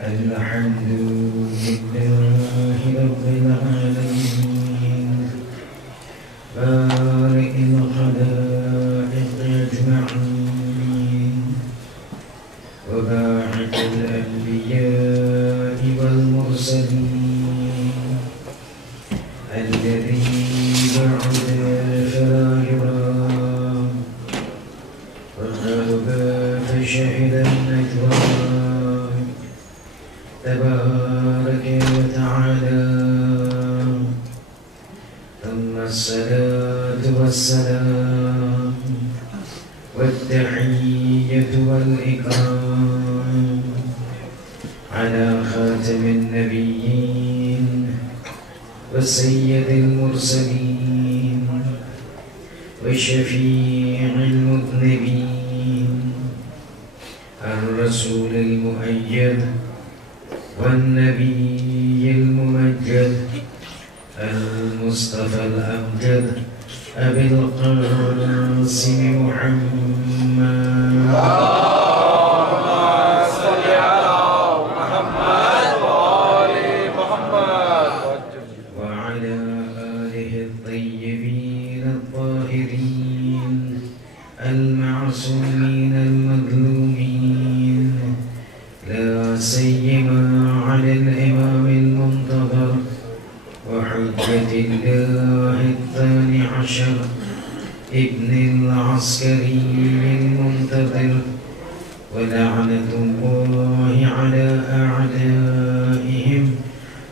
الحمد لله رب العالمين بارئ الخلائق أجمعين وباعث الأنبياء والمرسلين الذي بعد فلا يرام وغاب فشهد النجوى تبارك وتعالى ثم الصلاة والسلام والتحية والإكرام على خاتم النبيين وسيد المرسلين وشفيع المذنبين الرسول المؤيد والنبي الممجد المصطفى الأمجد أبي القاسم محمد اللهم صل على محمد وآل محمد وعلى آله الطيبين الطاهرين المعصومين المظلومين لا سيما على الإمام المنتظر وحجة الله الثاني عشر ابن العسكري المنتظر ولعنة الله على أعدائهم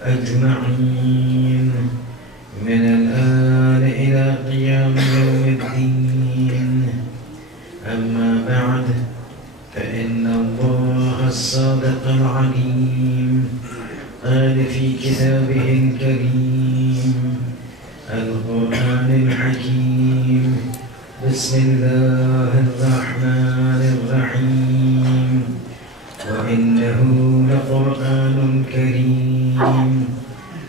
أجمعين من الآن إلى قيام يوم الدين أما بعد فإن الله الصادق العليم قال في كتابه الكريم القرآن الحكيم بسم الله الرحمن الرحيم وإنه لقرآن كريم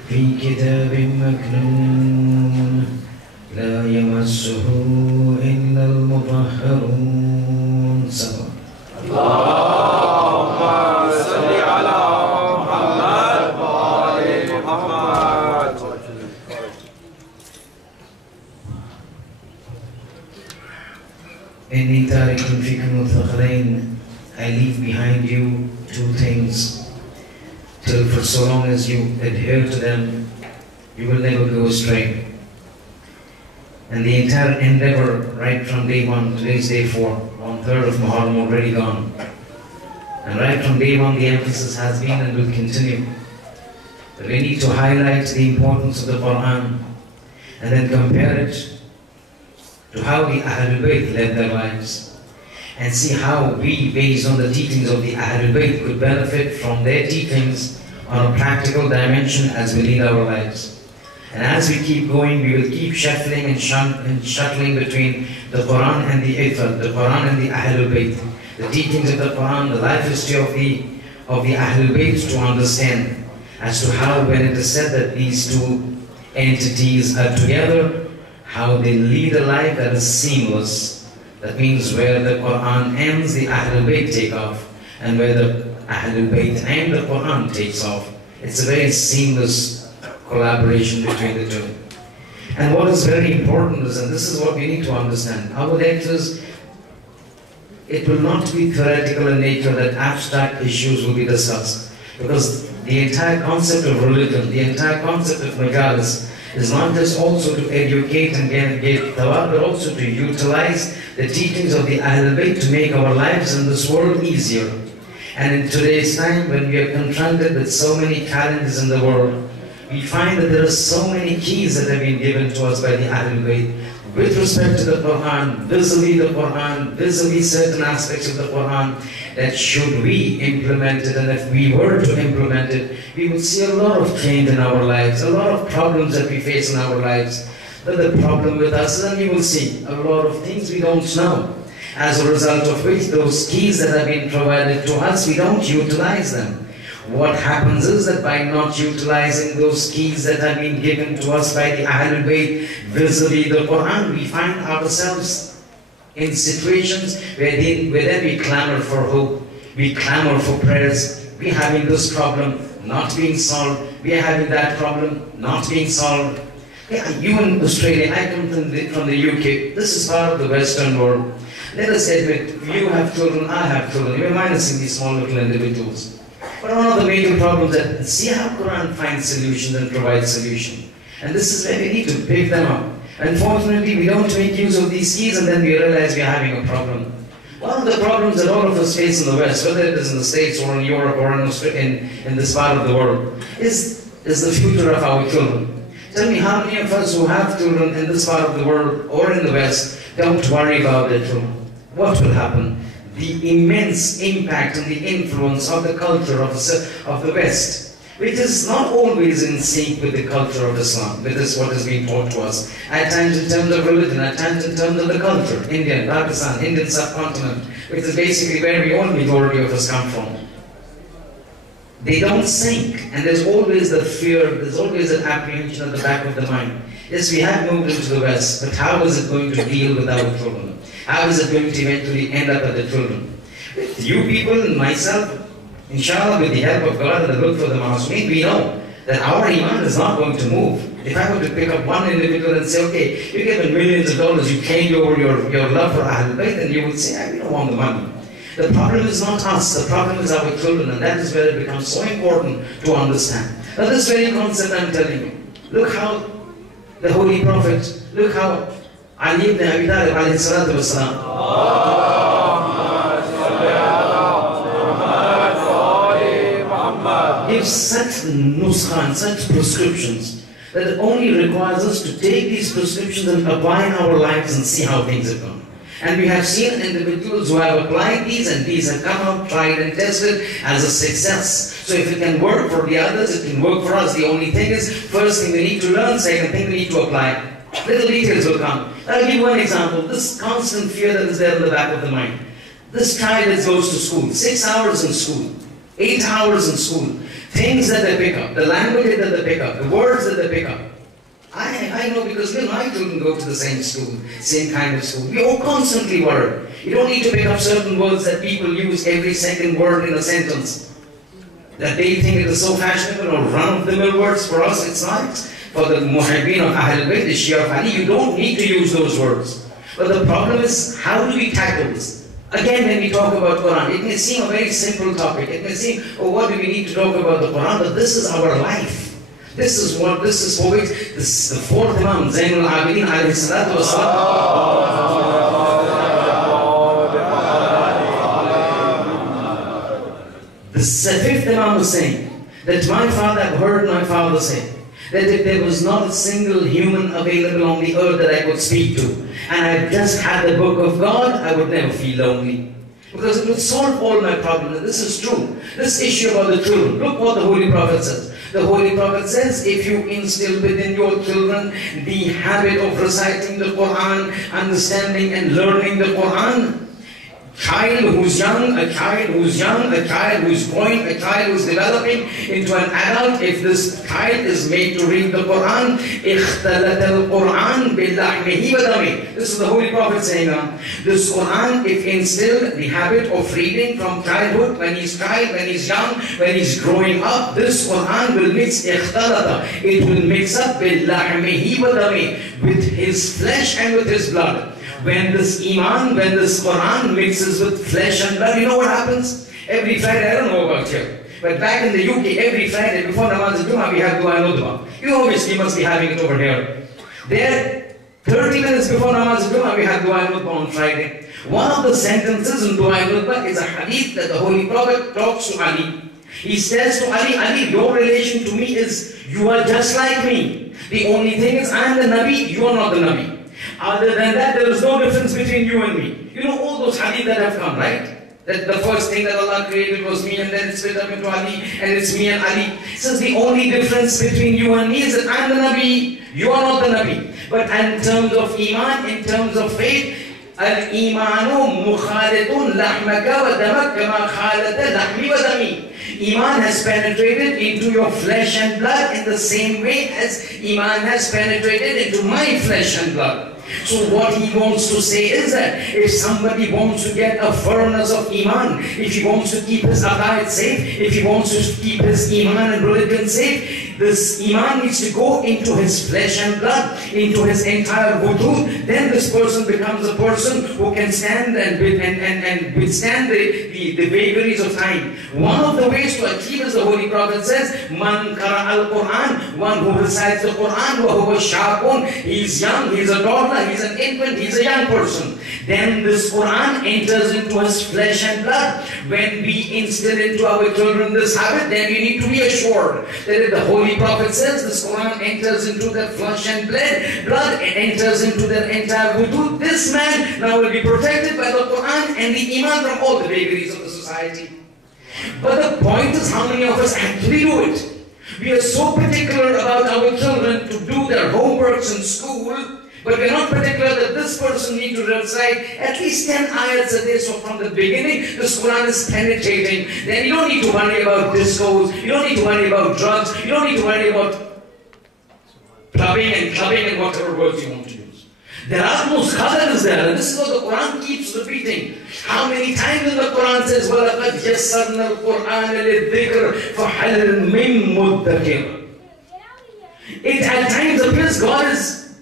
في كتاب مكنون لا يمسه إلا المطهرون صلى اللهم صل على محمد وآل محمد إني تارك فيكم الثقلين I leave behind you two things till for so long as you adhere to them you will never go astray. And the entire endeavor right from day one, today's day 4, 1/3 of Muharram already gone. And right from day one the emphasis has been and will continue that we need to highlight the importance of the Quran and then compare it to how the Ahlul Bayt led their lives and see how we, based on the teachings of the Ahlul Bayt, could benefit from their teachings on a practical dimension as we lead our lives. And as we keep going, we will keep shuffling and shuttling between the Quran and the Ithar, the Quran and the Ahlul Bayt, the teachings of the Quran, the life history of the Ahlul Bayt, to understand as to how, when it is said that these two entities are together, how they lead a life that is seamless. That means where the Quran ends, the Ahlul Bayt take off, and where the Ahlul Bayt and the Quran takes off. It's a very seamless collaboration between the two. And what is very important is, and this is what we need to understand, our lectures, it will not be theoretical in nature that abstract issues will be discussed. Because the entire concept of religion, the entire concept of majalis, is not just also to educate and get thawab, but also to utilize the teachings of the Ahlul Bayt to make our lives in this world easier. And in today's time, when we are confronted with so many challenges in the world, we find that there are so many keys that have been given to us by the Ahlul Bayt with respect to the Quran, vis-a-vis certain aspects of the Quran, that should we implement it, and if we were to implement it, we would see a lot of change in our lives, a lot of problems that we face in our lives. But the problem with us is that we will see a lot of things we don't know, as a result of which those keys that have been provided to us, we don't utilize them. What happens is that by not utilizing those keys that have been given to us by the Ahlul Bayt vis-a-vis the Quran, we find ourselves in situations where then we clamor for hope, we clamor for prayers, we're having this problem not being solved, we're having that problem not being solved. Yeah, you in Australia, I come from the UK, this is part of the Western world. Let us admit, you have children, I have children, we're minusing these small little individuals. But one of the major problems that, see how Quran finds solutions and provides solution. And this is where we need to pick them up. Unfortunately, we don't make use of these keys and then we realize we're having a problem. One of the problems that all of us face in the West, whether it is in the States or in Europe or in this part of the world, is the future of our children. Tell me how many of us who have children in this part of the world or in the West don't worry about their children. What will happen? The immense impact and the influence of the culture of the West, which is not always in sync with the culture of Islam, with what is being taught to us. At times in terms of religion, at times in terms of the culture, India, Pakistan, Indian subcontinent, which is basically where the whole majority of us come from. They don't sync, and there's always the fear, there's always an apprehension at the back of the mind. Yes, we have moved into the West, but how is it going to deal with our children? How is it going to eventually end up at the children? With you people and myself, inshallah, with the help of God and the look for the Masumeen, we know that our iman is not going to move. If I were to pick up one individual and say, okay, you're given millions of dollars, you claimed over your love for Ahlul Bayt, then you would say, we don't want the money. The problem is not us, the problem is our children, and that is where it becomes so important to understand. Now this very concept I'm telling you, look how the Holy Prophet, look how Ali ibn Abi Talib alayhi salatu wasalam, gives such nuskha, such prescriptions, that it only requires us to take these prescriptions and apply in our lives and see how things have gone. And we have seen individuals who have applied these and these have come out, tried and tested as a success. So if it can work for the others, it can work for us. The only thing is, first thing we need to learn, second thing we need to apply. Little details will come. I'll give you one example. This constant fear that is there in the back of the mind. This child that goes to school, 6 hours in school, 8 hours in school, things that they pick up, the language that they pick up, the words that they pick up. I know because my children go to the same school, same kind of school. We all constantly worry. You don't need to pick up certain words that people use every second word in a sentence. That they think it is so fashionable or run-of-the-mill words. For us, it's not. For the Muhibbeen of Ahlul Bayt, the Shia of Ali, you don't need to use those words. But the problem is, how do we tackle this? Again, when we talk about Quran, it may seem a very simple topic. It may seem, oh, what do we need to talk about the Quran? But this is our life. This is for which this, the fourth Imam, Zainul Abidin alayhi salatu wasalam. The fifth Imam was saying that I've heard my father say, that if there was not a single human available on the earth that I could speak to, and I just had the book of God, I would never feel lonely. Because it would solve all my problems. And this is true. This issue about the children, look what the Holy Prophet says. The Holy Prophet says, if you instill within your children the habit of reciting the Quran, understanding and learning the Quran, child who's young, a child who's growing, a child who's developing into an adult, if this child is made to read the Quran, اختلط القرآن بلحمه ودمه. This is the Holy Prophet saying, this Quran, if instilled the habit of reading from childhood, when he's young, when he's growing up, this Quran will mix اختلط, it will mix up بلحمه ودمه, with his flesh and with his blood. When this Quran mixes with flesh and blood, you know what happens? Every Friday, I don't know about here, but back in the UK, every Friday before Namaz al-Jummah, we have Dua al-Udwa. You obviously must be having it over here. There, 30 minutes before Namaz al-Jummah, we have Dua al-Udwa on Friday. One of the sentences in Dua al-Udwa is a hadith that the Holy Prophet talks to Ali. He says to Ali, Ali, your relation to me is, you are just like me. The only thing is, I am the Nabi, you are not the Nabi. Other than that, there is no difference between you and me. You know all those hadith that have come, right? That the first thing that Allah created was me, and then it split up into Ali, and it's me and Ali. So the only difference between you and me is that I'm the Nabi, you are not the Nabi. But in terms of Iman, in terms of faith, Al-Imanu mukhalatun lahmaka wa damak kama khalata lahmi wa dami. Iman has penetrated into your flesh and blood in the same way as Iman has penetrated into my flesh and blood. So what he wants to say is that if somebody wants to get a firmness of Iman, if he wants to keep his aqaid safe, if he wants to keep his Iman and religion safe, this Iman needs to go into his flesh and blood, into his entire wujud. Then this person becomes a person who can stand and withstand the vagaries of time. One of the ways to achieve, as the Holy Prophet says, Man qara al-Quran, one who recites the Quran, wa huwa shabun, he's young, he's a toddler, he's an infant, he's a young person. Then this Quran enters into his flesh and blood. When we instill into our children this habit, then we need to be assured that if the Holy Prophet says this Quran enters into their flesh and blood, it enters into their entire wujud, this man now will be protected by the Quran and the Iman from all the vagaries of the society. But the point is, how many of us actually do it? We are so particular about our children to do their homeworks in school, but we are not particular that this person needs to recite at least 10 ayats a day. So from the beginning, this Quran is penetrating. Then you don't need to worry about discos, you don't need to worry about drugs, you don't need to worry about clubbing and whatever words you want to use. There are most qadr there, and this is what the Quran keeps repeating. How many times in the Quran says, وَلَقَدْ يَسَّرْنَا الْقُرْآنَ لِلذِّكْرِ فَهَلْ مِن مُدَّكِرٍ. It at times appears God is,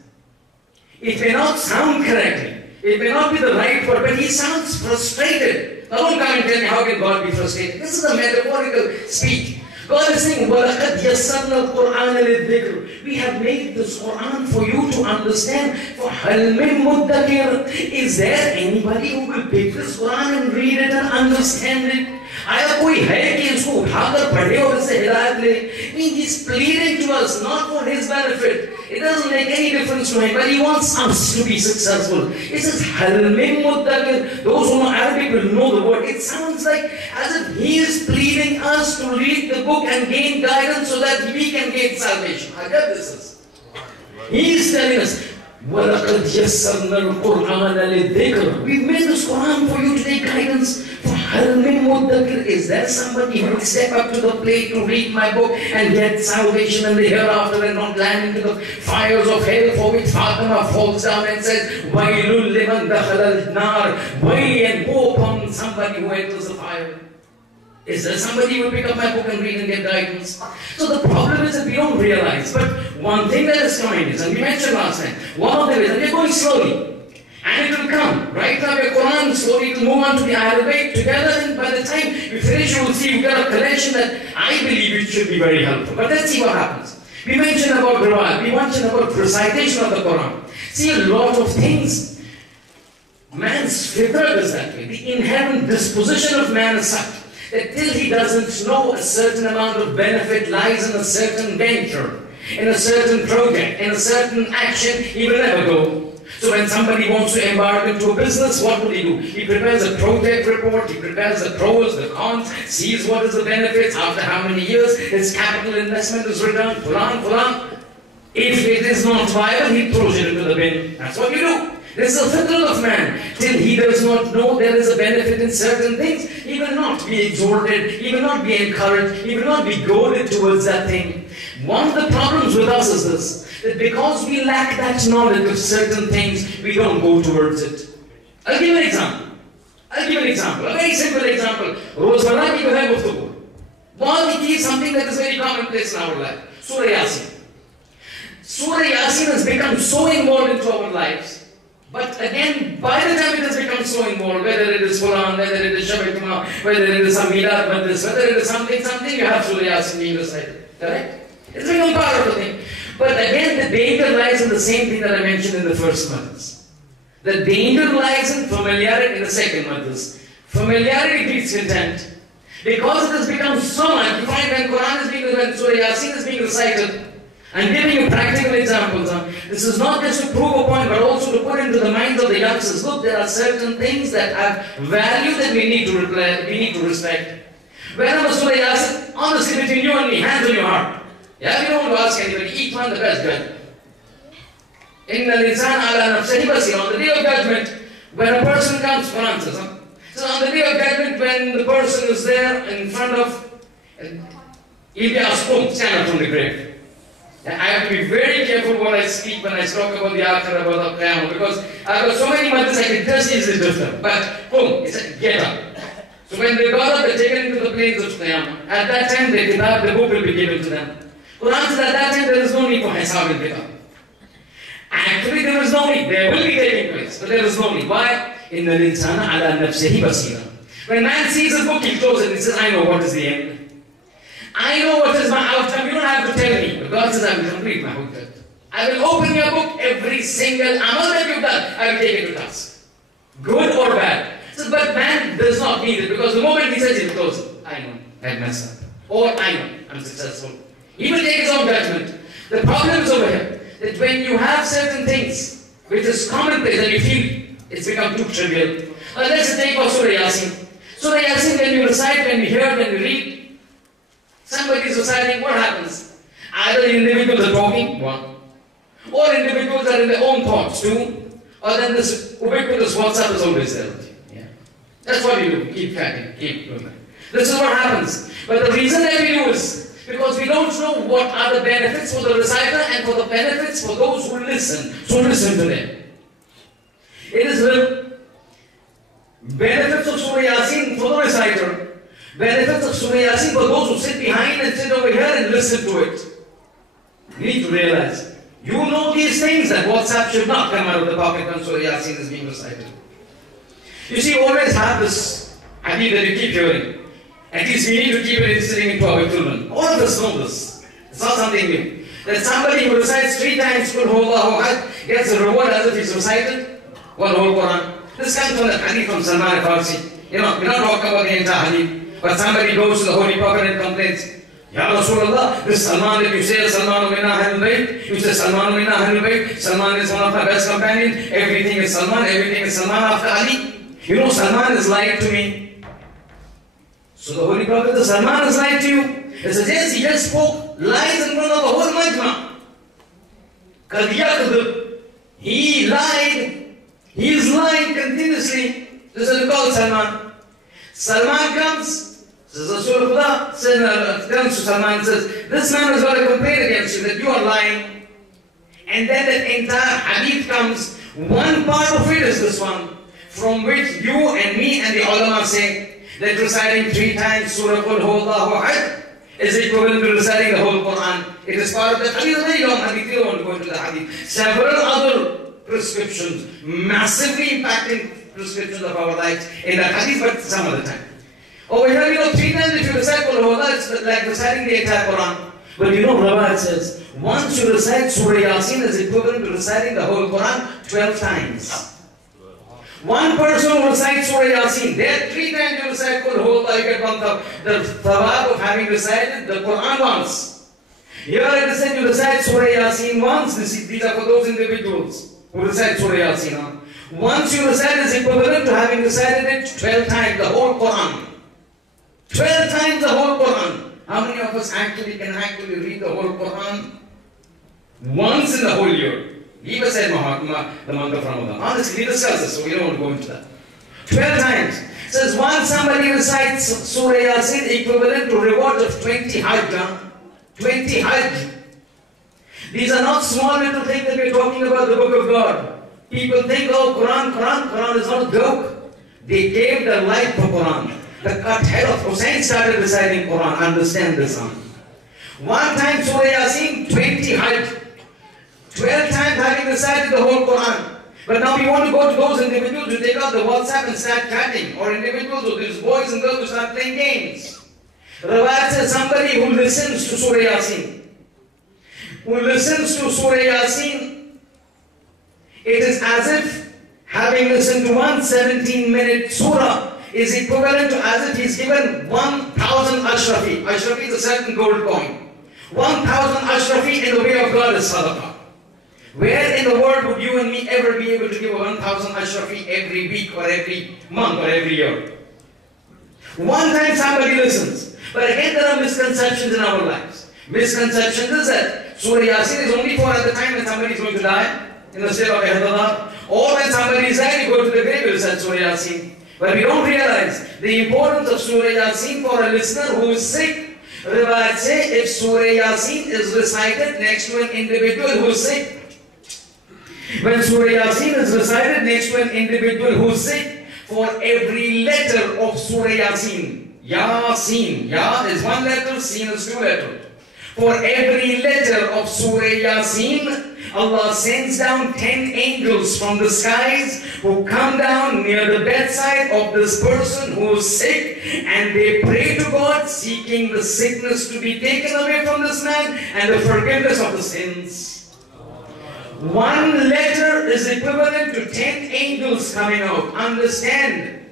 it may not sound correctly, it may not be the right word, but he sounds frustrated. Now don't come and tell me, how can God be frustrated? This is a metaphorical speech. God is saying, وَلَقَدْ يَسَّرْنَا الْقُرْآنَ لِلذِّكْرِ. We have made this Quran for you to understand. فَهَلْ مِن مُدَّكِرٍ. Is there anybody who will pick this Quran and read it and understand it? आया कोई है कि इसको उठाकर पढ़े और इससे हिदायत ले? I mean, he's pleading to us not for his benefit. It doesn't make any difference to him, but he wants us to be successful. He says, هَلْ مِن مُدَّكِرٍ. Those who know Arabic will know the word. It sounds like as if he is pleading us to read the book and gain guidance so that we can gain salvation. How good this is. He is telling us, وَلَقَدْ يَسَّرْنَا الْقُرْآنَ لِلذِّكْرِ. We've made this Quran for you to take guidance. فَهَلْ مِن مُدَّكِرٍ. Is there somebody who will step up to the plate to read my book and get salvation in the hereafter and not land into the fires of hell, for which Fatima falls down and says, وَيْلٌ لِمَنْ دَخَلَ النَّارِ. Woe and woe upon somebody who enters the fire. Is there somebody who will pick up my book and read and get guidance? So the problem is that we don't realize. But one thing that is coming is, and we mentioned last time, one of them is that we're going slowly. And it will come. Right now your Quran slowly will move on to the Arabic together, and by the time we finish you will see you've got a collection that I believe it should be very helpful. But let's see what happens. We mentioned about riwayat, we mentioned about recitation of the Quran. See, a lot of things, man's fitr is that way. The inherent disposition of man is such that till he doesn't know a certain amount of benefit lies in a certain venture, in a certain project, in a certain action, he will never go. So when somebody wants to embark into a business, what will he do? He prepares a project report, he prepares the pros, the cons, sees what is the benefits, after how many years his capital investment is returned, fulan. If it is not viable, he throws it into the bin. That's what you do. This is the fitrah of man. Till he does not know there is a benefit in certain things, he will not be exhorted, he will not be encouraged, he will not be goaded towards that thing. One of the problems with us is this, that because we lack that knowledge of certain things, we don't go towards it. I'll give you an example. A very simple example. Rozmara ki jo hai guftagu. Bahut hi something that is very commonplace in our life. Surah Yasin. Surah Yasin has become so involved into our lives. But again, by the time it has become so involved, whether it is Quran, whether it is Shabbat Kumar, whether it is some Milad Madras, whether it is something, you have Surah Yasin being recited. Correct? It's become part of the thing. But again, the danger lies in the same thing that I mentioned in the first madras. The danger lies in familiarity in the second madras. Familiarity breeds contempt. Because it has become so much, you find when Quran is being recited, when Surah Yasin is being recited, I'm giving you practical examples. This is not just to prove a point, but also to put into the minds of the youngsters. Look, there are certain things that have value that we need to respect. Whenever Surah Yasin, honestly between you and me, hands on your heart. Yeah, we don't want to ask anybody, each one the best judge. Inna al-insan ala nafsihi basira. On the day of judgment, when a person comes, Quran says, so on the day of judgment, when the person is there in front of, he'll be asked, stand up from the grave. I have to be very careful what I speak when I talk about the Akhirah, about the Qiyamah, because I've got so many mothers I can just easily lift them. But boom, it's a get up. So when they got up, they're taken into the plains of Qiyamah. At that time, the book will be given to them. Quran says at that time there is no need for Hisab and Kitab. Actually, there is no need. There will be taking place, but there is no need. Why? إِنَّ الْإِنسَانَ عَلَى نَفْسِهِ بَصِيرًا. When man sees a book, he closes it. He says, I know what is the end. I know what is my outcome. You don't have to tell me. But God says, I will complete my hujjat. I will open your book. Every single amal that you've done, I will take it to task. Good or bad. So, but man does not need it, because the moment he says, he'll close it. I know, I messed up. Or I know, I'm successful. He will take his own judgment. The problem is over here, that when you have certain things, which is commonplace, and you feel it's become too trivial. Let's take for Surah Yasin. Surah Yasin, when you recite, when you hear, when you read, somebody is reciting, what happens? Either individuals are talking, one, or individuals are in their own thoughts, two, or then this ubiquitous WhatsApp is always there. Yeah. That's what you do, keep tracking, keep doing that. This is what happens. But the reason that we do is because we don't know what are the benefits for the reciter and for the benefits for those who listen. So listen to them. It is the benefits of Surah Yasin for the reciter, benefits of Surah Yasin for those who sit behind and sit over here and listen to it. You need to realize, you know these things, that WhatsApp should not come out of the pocket when Surah Yasin is being recited. You see, always have this hadith that you keep hearing. At least we need to keep it instilling into our children. All of us know this. It's not something new. That somebody who recites 3 times Qul Huwallahu Ahad gets a reward as if he's recited one whole Quran. This comes from the hadith from Salman al-Farsi. You know, we're not talking about the entire hadith. But somebody goes to the Holy Prophet and complains, Ya Rasulullah, this Salman that you say, Salman minna Ahlul Bayt, you say Salman minna Ahlul Bayt, Salman is one of my best companions, everything is Salman after Ali. You know, Salman is lied to me. So the Holy Prophet, the Salman has lied to you. He says, yes, he just spoke lies in front of the whole Majma. Kadiyakadub. He lied. He is lying continuously. This is called Salman. Salman comes, says Rasulullah, comes to Salman and says, this man has got a complaint against you that you are lying. And then the entire hadith comes. One part of it is this one, from which you and me and the ulama say, that reciting 3 times Surah Qul Huwallahu Ahad is equivalent to reciting the whole Quran. It is part of the hadith, very long hadith, you don't want to go into the hadith. Several other prescriptions, massively impacting prescriptions of our lives in the hadith, but some other time. Over here, you know, 3 times if you recite Qul Huwallahu, it's like reciting the entire Quran. But you know, Rawat says, once you recite Surah Yasin is equivalent to reciting the whole Quran 12 times. One person who recites Surah Yasin, there 3 times you recite Qul Huwallahu, you get one the thawab of having recited the Quran once. Here it is said you recite Surah Yasin once. These are for those individuals who recite Surah Yasin. Once you recite is equivalent to having recited it 12 times, the whole Quran. 12 times the whole Quran. How many of us can read the whole Quran once in the whole year? Leave aside the month of Ramadan. Honestly, we discuss this, so we don't want to go into that. 12 times. It says once somebody recites Surah Yasin equivalent to reward of 20 Hajj. 20 Hajj. These are not small little things that we're talking about the book of God. People think, oh, Quran is not a joke. They gave their life for Quran. The cut head of Hussein started reciting Quran. Understand this one. One time Surah Yasin, 20 Hajj. 12 times having recited the whole Quran. But now we want to go to those individuals who take out the WhatsApp and start chatting, or individuals who, these boys and girls who start playing games. Rawat says somebody who listens to Surah Yasin. Who listens to Surah Yasin, it is as if having listened to one 17-minute surah is equivalent to as if he's given 1,000 Ashrafi. Ashrafi is a certain gold coin. 1,000 Ashrafi in the way of God is sadaqah. Where in the world would you and me ever be able to give 1,000 Ashrafi every week or every month or every year? One time somebody listens. But again, there are misconceptions in our lives. Misconceptions is that Surah Yasin is only for at the time when somebody is going to die, in the state of Ihtidar, or when somebody is dying, you go to the grave, you recite Surah Yasin. But we don't realize the importance of Surah Yasin for a listener who is sick. Riwayat say, if Surah Yasin is recited next to an individual who is sick, when Surah Yasin is recited next to an individual who is sick, for every letter of Surah Yasin, Yasin, Ya is one letter, Sin is two letters. For every letter of Surah Yasin, Allah sends down 10 angels from the skies who come down near the bedside of this person who is sick, and they pray to God seeking the sickness to be taken away from this man and the forgiveness of the sins. One letter is equivalent to 10 angels coming out. Understand,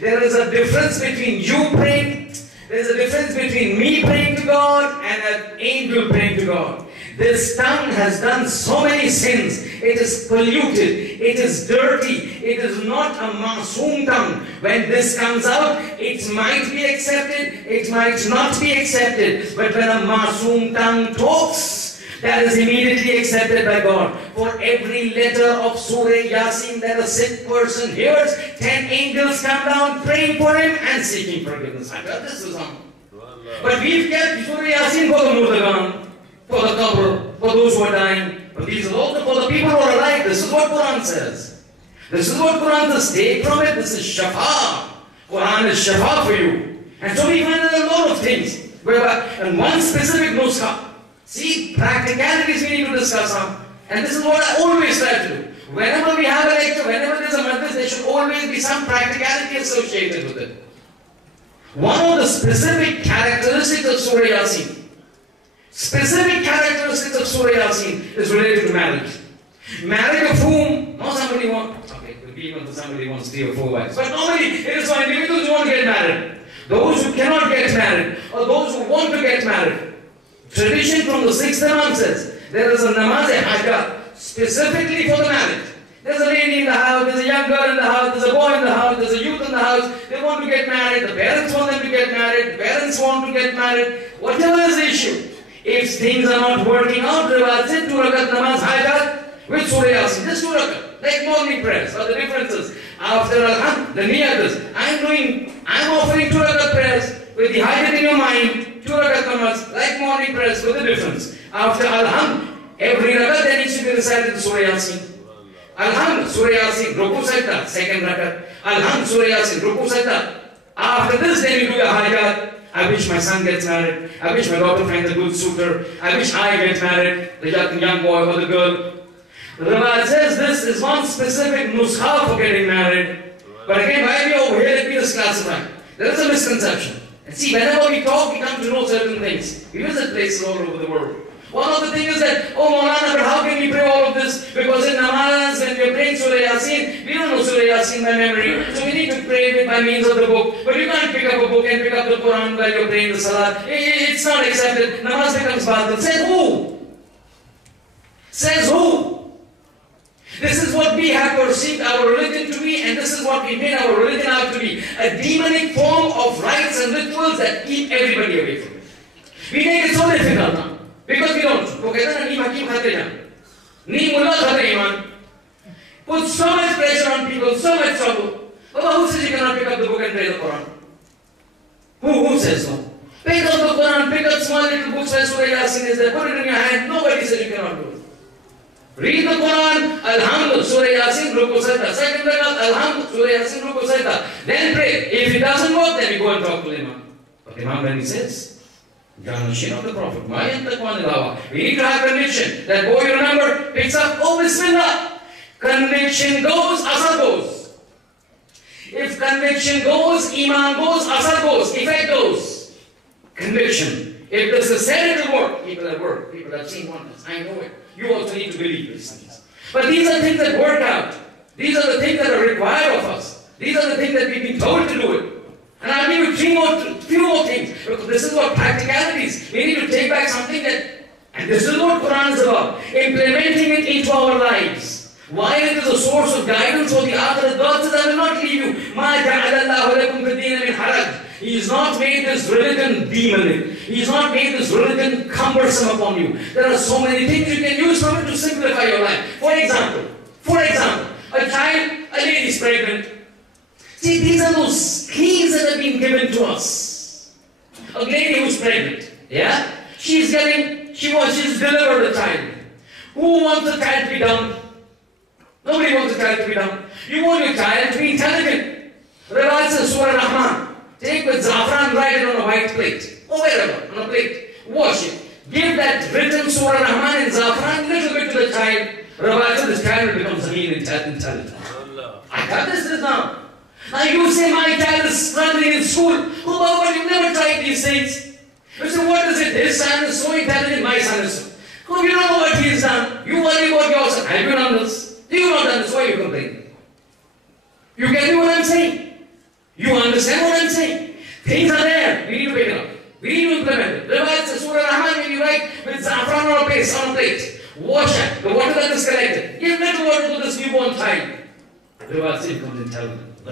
there is a difference between you praying, there is a difference between me praying to God and an angel praying to God. This tongue has done so many sins. It is polluted. It is dirty. It is not a masoom tongue. When this comes out, it might be accepted. It might not be accepted. But when a masoom tongue talks, that is immediately accepted by God. For every letter of Surah Yasin that a sick person hears, 10 angels come down praying for him and seeking forgiveness. I got this is on. But we've kept Surah Yasin for the Murdagan, for the qabr, for those who are dying. But these are also for the people who are alive. This is what Quran says. This is what Quran says. Take from it. This is shafa. Quran is shafa for you. And so we find a lot of things. And one specific nuskha. See, practicalities we need to discuss on. And this is what I always try to do. Whenever we have a lecture, whenever there's a majlis, there should always be some practicality associated with it. One of the specific characteristics of Surah Yasin, is related to marriage. Marriage of whom? Not somebody wants, okay, it could be even somebody wants 3 or 4 wives. But normally it is for individuals who want to get married. Those who cannot get married, or those who want to get married. Tradition from the 6th Imam says, there is a namaz-e-hajat specifically for the marriage. There's a lady in the house, there's a young girl in the house, there's a boy in the house, there's a youth in the house, they want to get married, the parents want them to get married, the parents want to get married, whatever is the issue. If things are not working out, Riwayat said 2 rakat namaz hajat with Surah Yasin, just 2 rakat, like morning prayers. But the difference is, after Al-Hamd, the niyat is, I'm offering 2 rakat prayers with the hajat in your mind, 2 rakat namaz, like morning prayers, with the difference. After Al-Hamd, every rakat there needs to be recited in Surah Yasin. Al-Hamd, Surah Yasin, Ruku Sajda, 2nd rakat. Al-Hamd, Surah Yasin, Ruku Sajda. After this, then you do your hajat. I wish my son gets married. I wish my daughter finds a good suitor. I wish I get married, the young boy or the girl. The Riwayat says this is one specific nuskha for getting married. But again, while we are over here, let me just classify. There is a misconception. And see, whenever we talk, we come to know certain things. We visit places all over the world. One of the things is that, oh Maulana, but how can we pray all of this? Because in namaz, when we are praying Surah Yasin, we don't know Surah Yasin by memory. So we need to pray it by means of the book. But you can't pick up a book and pick up the Quran while you're praying the Salat. It's not accepted. Namaz becomes batil. Says who? Says who? This is what we have perceived our religion to be, and this is what we made our religion out to be. A demonic form of rites and rituals that keep everybody away from it. We make it so difficult now. Because we don't. وہ کہتے ہیں نیم حکیم کھاتے جان. نیم اللہ کھاتے ایمان. Put so much pressure on people, so much trouble. Baba, who says you cannot pick up the book and pray the Quran? Who says so? Pick up the Quran, pick up small little books where Surah Yasin is there, put it in your hand. Nobody says you cannot do it. Read the Quran, Alhamdulillah, Surah Yasin, Ruku Sajda. Second rakat, Alhamdulillah, Surah Yasin, Ruku Sajda. Then pray. If it doesn't work, then you go and talk to the Imam. But Imam when he says, Janashin of the Prophet, we need to have conviction. That boy, you remember, picks up, oh Bismillah. Conviction goes, asar goes. If conviction goes, Iman goes, asar goes, effect goes. Conviction. If this is said, it will work. People have worked, people have seen wonders. I know it. You also need to believe these things. But these are things that work out. These are the things that are required of us. These are the things that we've been told to do it. And I'll give you few more things. Because this is what practicalities. We need to take back something that, and this is what Quran is about. Implementing it into our lives. While it is a source of guidance for the Akhirat, God says, I will not leave you. مَا جَعَلَ اللَّهُ لَكُمْ فِي الدِّينِ مِنْ حَرَجٍ. He has not made this religion demonic. He has not made this religion cumbersome upon you. There are so many things you can use from it to simplify your life. For example, a child, a lady is pregnant. See, these are those keys that have been given to us. A lady who's pregnant. Yeah? She's delivered a child. Who wants a child to be dumb? Nobody wants a child to be dumb. You want your child to be intelligent. Reward says Surah Rahman. Take with Zafran, write it on a white plate. Or wherever, on a plate. Wash it. Give that written Surah Rahman in Zafran little bit to the child. Reward says this child will become Zameen intelligent. I got this now. Now you say my child is struggling in school. Oh Baba, you've never tried these things. You say, what is it? His son is so intelligent, my son is so. Oh, you don't know what he has done. You worry about your son. Have you done this? You have not done this. Why are you complaining? You get me what I'm saying? You understand what I'm saying? Things are there. We need to pick it up. We need to implement it. Revise the Surah Rahman when you write with Zafran on a plate. Wash it. The water that is collected. Give little water to this newborn child. Revise it comes intelligent.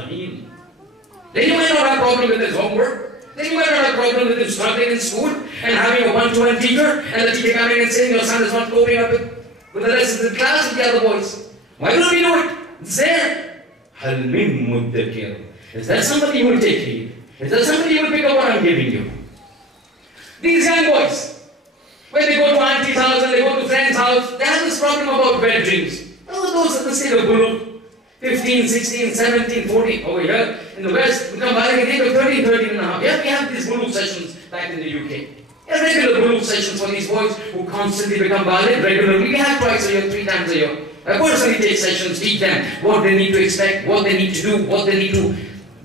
Then you might not have a problem with his homework. Then you might not have a problem with him struggling in school and having a one-to-one teacher and the teacher coming and saying your son is not coping up with the rest of the class with the other boys. Why don't we do it? It's there. Is there somebody who will take heed? Is there somebody who will pick up what I'm giving you? These young boys, when they go to auntie's house and they go to friend's house, they have this problem about wet dreams. Those are the state of Guru. 15, 16, 17, 14. Over here in the West, we come back at the age of 13, 13 and a half. Yeah, we have these Buluk sessions back in the UK. Yeah, regular Buluk sessions for these boys who constantly become valid regularly. We have twice a year, 3 times a year. I personally take sessions, teach them what they need to expect, what they need to do, what they need to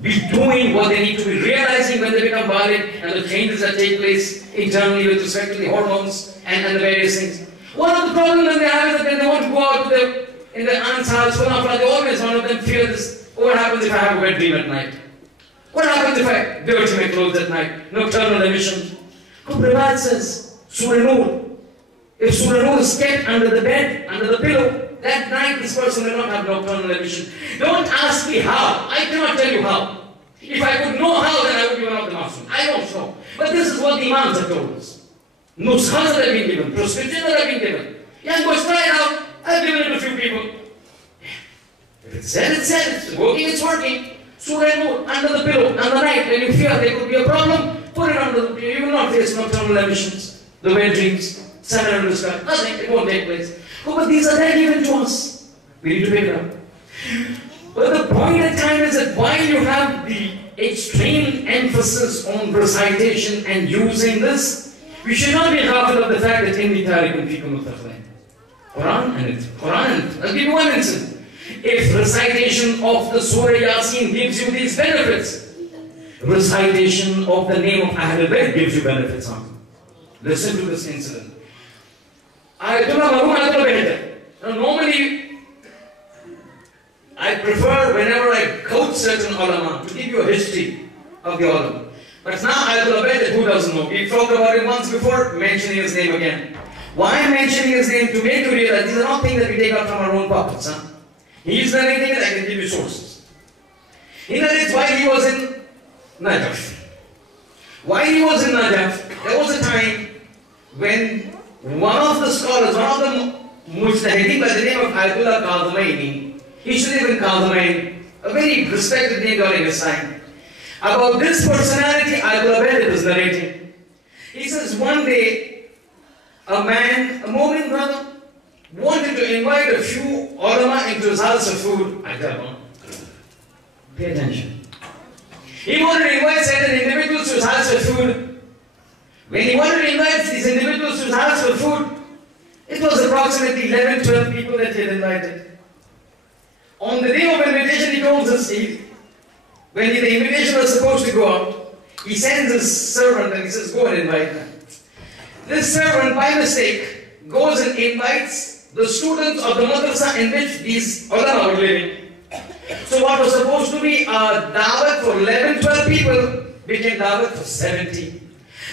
be doing, what they need to be realizing when they become valid, and the changes that take place internally with respect to the hormones and the various things. One of the problems that they have is that when they want to go out to in their aunt's house, they always, one of them fear this. What happens if I have a wet dream at night? What happens if I dirty my clothes at night? Nocturnal emissions. But Prabhat says, Surah Nur. If Surah Nur is kept under the bed, under the pillow, that night this person will not have nocturnal emission. Don't ask me how. I cannot tell you how. If I could know how, then I would be one of the Muslims. I don't know. But this is what the Imams have told us. Nuskhas that have been given, prescriptions that have been given. Young boys, try it out. I've given it to a few people. If it's said, it's said. It's working, it's working. Surah Nur, under the pillow, on the night, when you fear there could be a problem, put it under the pillow. You will not face nocturnal emissions, the wet dreams, seminal describe. Nothing, it won't take place. Oh, but these are there given to us. We need to pick it up. But the point at time is that while you have the extreme emphasis on recitation and using this, we should not be ghafil of the fact that in the Tariq fikum al-Taqlin. Quran, I'll give you one instance. If recitation of the Surah Yasin gives you these benefits, recitation of the name of Ahlul Bayt gives you benefits. Listen to this incident. Normally, I prefer whenever I quote certain ulama to give you a history of the ulama. But now Ayatollah Bayt, who doesn't know? We've talked about it once before, mentioning his name again. Why I'm mentioning his name? To make you realize these are not things that we take out from our own pockets. He's narrating it, I can give you sources. He narrates why he was in Najaf. While he was in Najaf, there was a time when one of the scholars, one of the mujtahideen by the name of Ayatollah Kadhamaini, he should live in Kadhamain, a very respected name during his time. About this personality, Ayatollah Bayt was narrating. He says one day, a Mu'min brother, wanted to invite a few ulama into his house for food. I tell him, pay attention. He wanted to invite certain individuals to his house for food. When he wanted to invite these individuals to his house for food, it was approximately 11, 12 people that he had invited. On the day of invitation, he told us, when the invitation was supposed to go out, he sends his servant and he says, go and invite them. This servant, by mistake, goes and invites the students of the madrasa in which these ulama were living. So what was supposed to be a dawat for 11, 12 people became dawat for 70.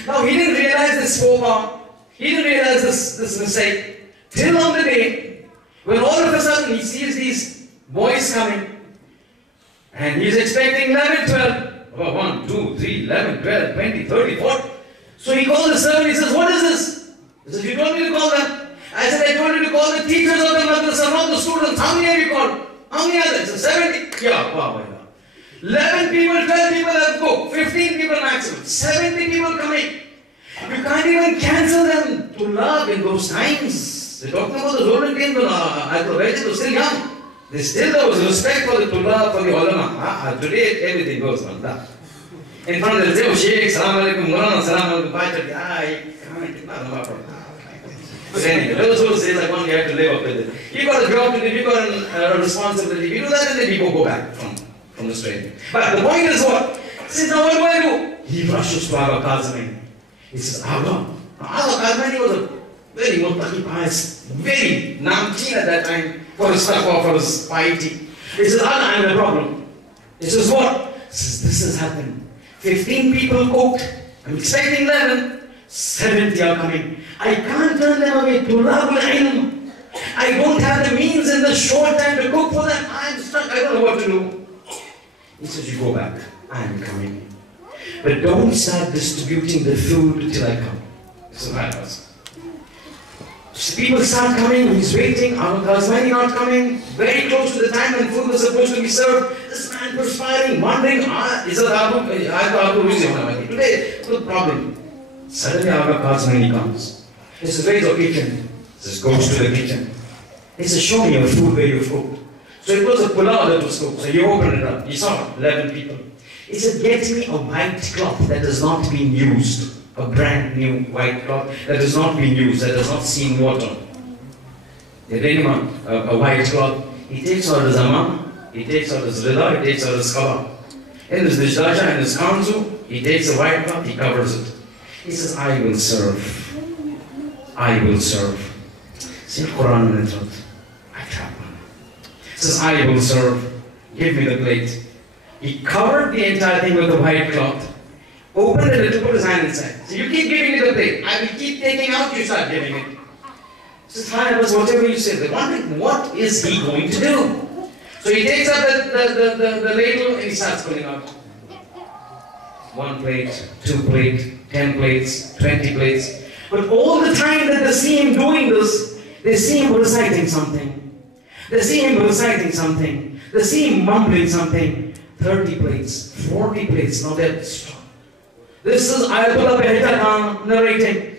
Now he didn't realize this faux pas. He didn't realize this mistake. Till on the day when all of a sudden he sees these boys coming. And he's expecting 11, 12. Oh, 1, 2, 3, 11, 12, 20, 30, 40. So he called the servant, he says, what is this? He says, you told me to call them. I said, I told you to call the teachers of the madrasa, not the students. How many have you called? How many are there? He says, 70. Yeah, wow, 11 people, 12 people have cooked, 15 people maximum, 70 people coming. You can't even Tullab in those times. They're talking about the Roman times when Al-Qaeda was still young. Still there was respect for the Tullab, for the ulama. Today everything goes on that. In front of the Sheikh, Salaam alaikum, Mulana, Salaam alaikum, I can't, but anyway, those who say like one, you have to live up with it. You got a job to do, you got a responsibility. You do that and then people go back from the straight. But the point is what? He says, now what do I do? He rushes to Aga Kazmi. He says, Aga Kazmi was a very muttaqi, pious, very namkeen at that time for his taqwa, for his piety. He says, Aga, I have a problem. He says, what? He says, this has happened. 15 people cooked. I'm expecting 11. 70 are coming. I can't turn them away. Tulabul ilm. I don't have the means in the short time to cook for them. I'm stuck. I don't know what to do. He says, you go back. I'm coming. But don't start distributing the food till I come. So that was. So people start coming. He's waiting. Aga Kazmi not coming. Very close to the time when food was supposed to be served. This man perspiring, wondering, is it Abu Rizzi? Today, good problem. Suddenly Aga Kazmi comes. He says, where's your kitchen? He says, goes to the kitchen. He says, show me your food where you've cooked. So it was a pulao that was cooked. So he opened it up. He saw 11 people. He said, get me a white cloth that has not been used. A brand new white cloth that has not been used, that has not seen water. They bring him a white cloth. He takes out his amam, he takes out his rida, he takes out his kaba. In his dishdaja and his kanzu, he takes a white cloth, he covers it. He says, I will serve. I will serve. See Quran in the truth. I trap him. He says, I will serve. Give me the plate. He covered the entire thing with a white cloth. Opened it to put his hand inside. So you keep giving me the plate. I will keep taking out, you start giving it. He says, hi, Abbas, whatever you say. They're wondering, what is he going to do? So he takes out the ladle and he starts pulling out. 1 plate, 2 plates, 10 plates, 20 plates. But all the time that they see him doing this, they see him reciting something. They see him reciting something. They see him mumbling something. 30 plates, 40 plates. Now they're strong. This is Ayatollah Behta Khan narrating.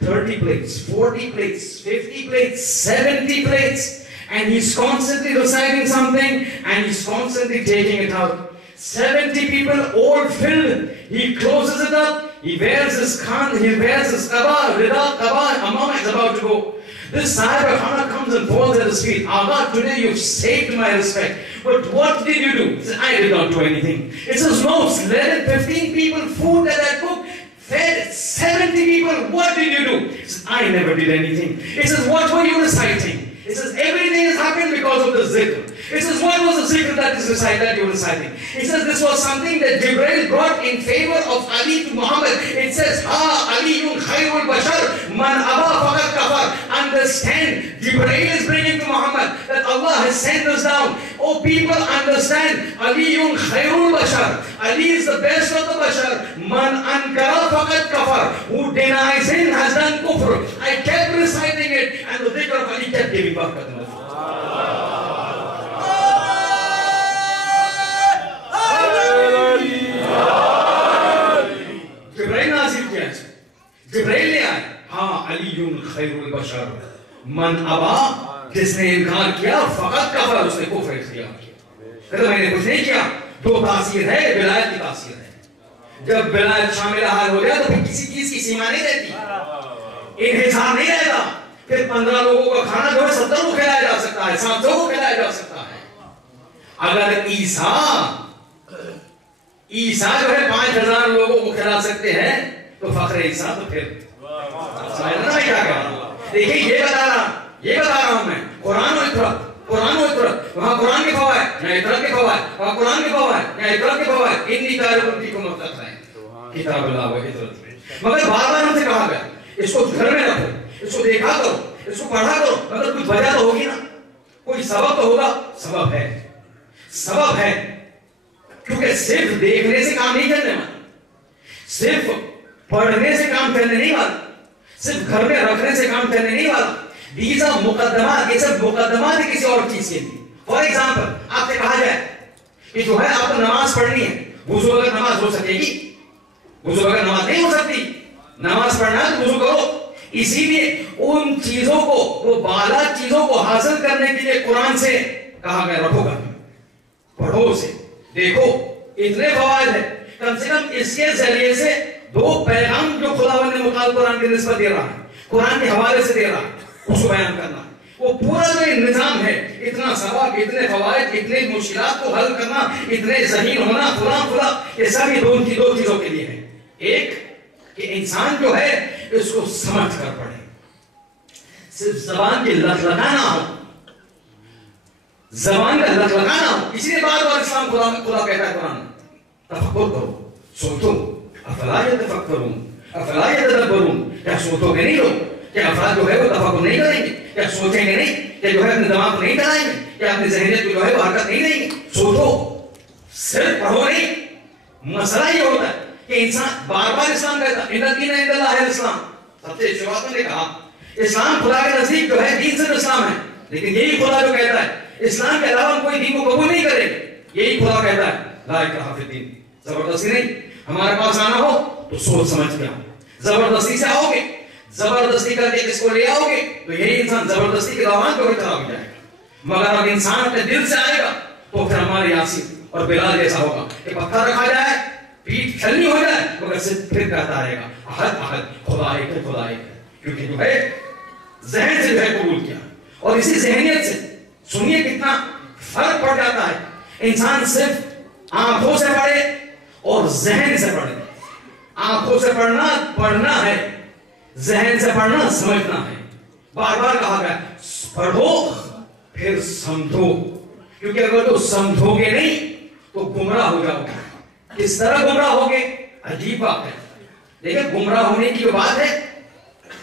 30 plates, 40 plates, 50 plates, 70 plates. And he's constantly reciting something and he's constantly taking it out. 70 people all filled. He closes it up. He wears his khan, he wears his kaba, rida, kaba, amam is about to go. This Sahib Khana comes and falls at his feet. Aga, today you've saved my respect. But what did you do? He says, I did not do anything. It says, no, 11, 15 people, food that I cooked, fed 70 people, what did you do? He says, I never did anything. It says, what were you reciting? It says, everything has happened because of the zikr. It says, what was the zikr that you were reciting? It says, this was something that Jibreel brought in favor of Ali to Muhammad. It says, Ha, Aliyun khayrul bashar, man aba faqad kafar. Understand, Jibreel is bringing to Muhammad that Allah has sent us down. Oh people, understand, Aliyun khayrul bashar. Ali is the best of the bashar. Man ankara faqad kafar. Who denies him has done kufr. I kept reciting it and the dhikr of Ali kept giving barakat in the food. जिब्राइल ने आया, हाँ अलीयुन खैरुल बशर मन अबा, जिसने इनकार किया फकत कफर, उसने कुफ्र इख्तियार किया। कहता मैंने कुछ नहीं किया। दो तासीर है, विलायत की तासीर है। जब विलायत शामिल हाल हो गया तो फिर किसी चीज की सीमा नहीं रहती, इन्हिसार नहीं रहता। फिर 15 लोगों का खाना जो है 70 को खिलाया जा सकता है, 700 को खिलाया जा सकता है। अगर ईसा जो है 5000 लोगों को खिला सकते हैं तो फख्र ईसा तो फिर समझना मैं क्या कह रहा हूं। देखिए ये बता रहा हूं मैं, कुरान और इतरत, वहां कुरान के फवाइद, यहाँ इतरत के फवाइद, वहां कुरान के फवाइद, यहाँ इतरत के फवाइद, इन्नी तारीफुन फीकुम मुफ्तखिरीन, किताबुल्लाह व इतरत। मगर बार-बार हमसे कहा गया इसको घर में रखो, इसको देखा करो, इसको पढ़ा करो। मगर कुछ वजह तो होगी ना, कोई सबब तो होगा। सबब है क्योंकि सिर्फ देखने से काम नहीं चलने वाला, सिर्फ पढ़ने से काम चलने नहीं वाला, सिर्फ घर में रखने से काम चलने नहीं वाला। These are मुकद्दमात, ये सब मुकद्दमात है किसी और चीज के लिए। फॉर एग्जाम्पल आपसे कहा जाए कि जो है आपको नमाज पढ़नी है, वुजू बगैर नमाज हो सकेगी? वुजू बगैर नमाज नहीं हो सकती। नमाज पढ़ना है तो वुजू करो। اسی لیے ان چیزوں کو، وہ بالا چیزوں کو حاصل کرنے کے لیے قرآن سے کہا گیا رکھو گا، پڑھو اسے، دیکھو اتنے فوائد ہیں. کم سے کم اس کے ذریعے سے دو پیغام جو خداوند نے مطالب قرآن کی نسبت دے رہا ہے، قرآن کے حوالے سے دے رہا ہے، اس کو بیان کرنا. وہ پورا جو نظام ہے، اتنا ثواب، اتنے فوائد، اتنے مشکلات کو حل کرنا، اتنے ذہین ہونا، فلاں یہ سب یہ دو چیزوں کے لیے ہے. ایک کہ انسان جو ہے اس کو سمجھ کر پڑھے، صرف زبان کی لت لگانا ہو، زبان کا لت لگانا ہو. اسی لیے بار بار اسلام خدا کہتا ہے قرآن تفکر کرو، سوچو. افلا یتفکرون افلا یتدبرون، کیا سوچو گے نہیں لوگ؟ کیا افراد جو ہے وہ تفکر نہیں کریں گے؟ کیا سوچیں گے نہیں؟ کیا جو ہے اپنے دماغ کو نہیں چلائیں گے؟ کیا اپنی ذہنیت کو جو ہے وہ حرکت نہیں دیں گے؟ سوچو، صرف پڑھو نہیں. مسئلہ یہ ہوتا ہے کہ انسان بار بار اسلام کہتا ہے ان الدین عند اللہ الاسلام. سب سے شروعات میں نے کہا اسلام خدا کے نزدیک جو ہے دین صرف اسلام ہے، لیکن یہی خدا جو کہتا ہے اسلام کے علاوہ ہم کوئی دین کو قبول نہیں کریں گے. یہی خدا کہتا ہے لا اکراہ فی الدین. زبردستی نہیں. ہمارے پاس آنا ہو تو سوچ سمجھ کے آؤ. زبردستی سے آؤ گے، زبردستی کر کے کس کو لے آؤ گے تو یہی انسان زبردستی کے دوران جو ہے خراب ہو جائے گا. مگر اب انسان اپنے دل سے آئے گا تو پھر ہمارے یاسین اور بلال جیسا ہوگا کہ پتھر رکھا جائے، پیٹ چھلنی ہو جائے، مگر صرف پھر کہتا رہے گا احد احد خدا ایک ہے، خدا ایک ہے. کیونکہ جو ہے ذہن سے جو ہے قبول کیا. اور اسی ذہنیت سے سنیے کتنا فرق پڑ جاتا ہے. انسان صرف آنکھوں سے پڑھے اور ذہن سے پڑھے. آنکھوں سے پڑھنا ہے، ذہن سے پڑھنا سمجھنا ہے. بار بار کہا گیا پڑھو پھر سمجھو، کیونکہ اگر تو سمجھو گے نہیں تو گمراہ ہو جاؤ گے. کس طرح گمراہ ہوگے؟ عجیب بات ہے. لیکن گمراہ ہونے کی جو بات ہے،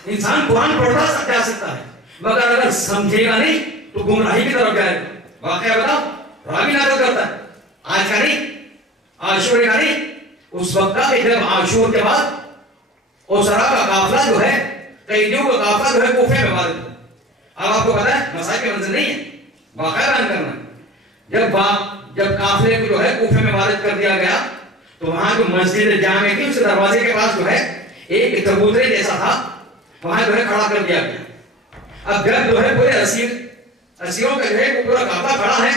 انسان قرآن پڑھتا جا سکتا ہے مگر اگر سمجھے گا نہیں تو گمراہی کی طرف جائے گا. واقعہ بتاؤ، راوی نقل کرتا ہے آج کا نہیں، عاشور کا نہیں، اس وقت کا کہ جب عاشور کے بعد اسرا کا قافلہ جو ہے، قیدیوں کا قافلہ جو ہے کوفے میں وارد ہوا. اب آپ کو پتا ہے مسائل کے منظر نہیں ہے، واقعہ بیان کرنا. جب قافلے کو جو ہے کوفے میں وارد کر دیا گیا تو وہاں جو مسجد جامع تھی اس کے دروازے کے پاس جو ہے ایک کبوترے جیسا تھا، وہاں جو ہے کھڑا کر دیا گیا. اب جب جو ہے پورے اسیروں کا جو ہے وہ پورا قافلہ کھڑا ہے،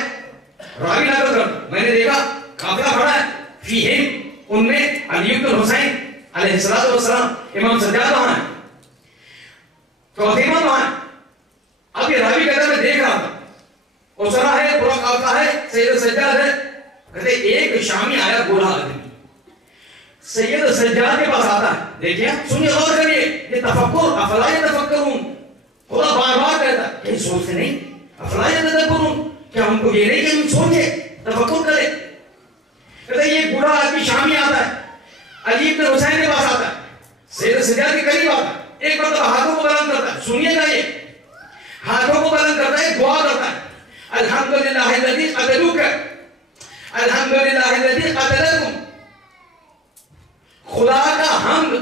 راوی نقل کر میں نے دیکھا قافلہ کھڑا ہے، فیہم ان میں علی بن حسین علیہ السلام، امام سجاد وہاں ہے، فاطمہ وہاں ہے. اب یہ راوی کہتا میں دیکھ رہا تھا، اسرا ہے، پورا قافلہ ہے، سید سجاد ہے. کہتے ایک شامی آیا بوڑھا آدمی سید سجاد کے پاس آتا ہے. دیکھیے سنیے غور کریے، یہ تفکر افلا یتفکرون. خدا بار بار کہتا ہے کہ سوچتے نہیں، افلا یتدبرون، کیا ہم کو یہ نہیں کہ ہم سوچے تفکر کرے. کہتے یہ بوڑھا آدمی شامی آتا ہے، علی بن حسین کے پاس آتا ہے، سید سجاد کے قریب آتا ہے. ایک مرتبہ ہاتھوں کو بلند کرتا ہے، سنیے گا، یہ ہاتھوں کو بلند کرتا ہے، دعا کرتا ہے الحمدللہ الذی قتلوک، الحمدللہ الذی قتلکم. خدا کا حمد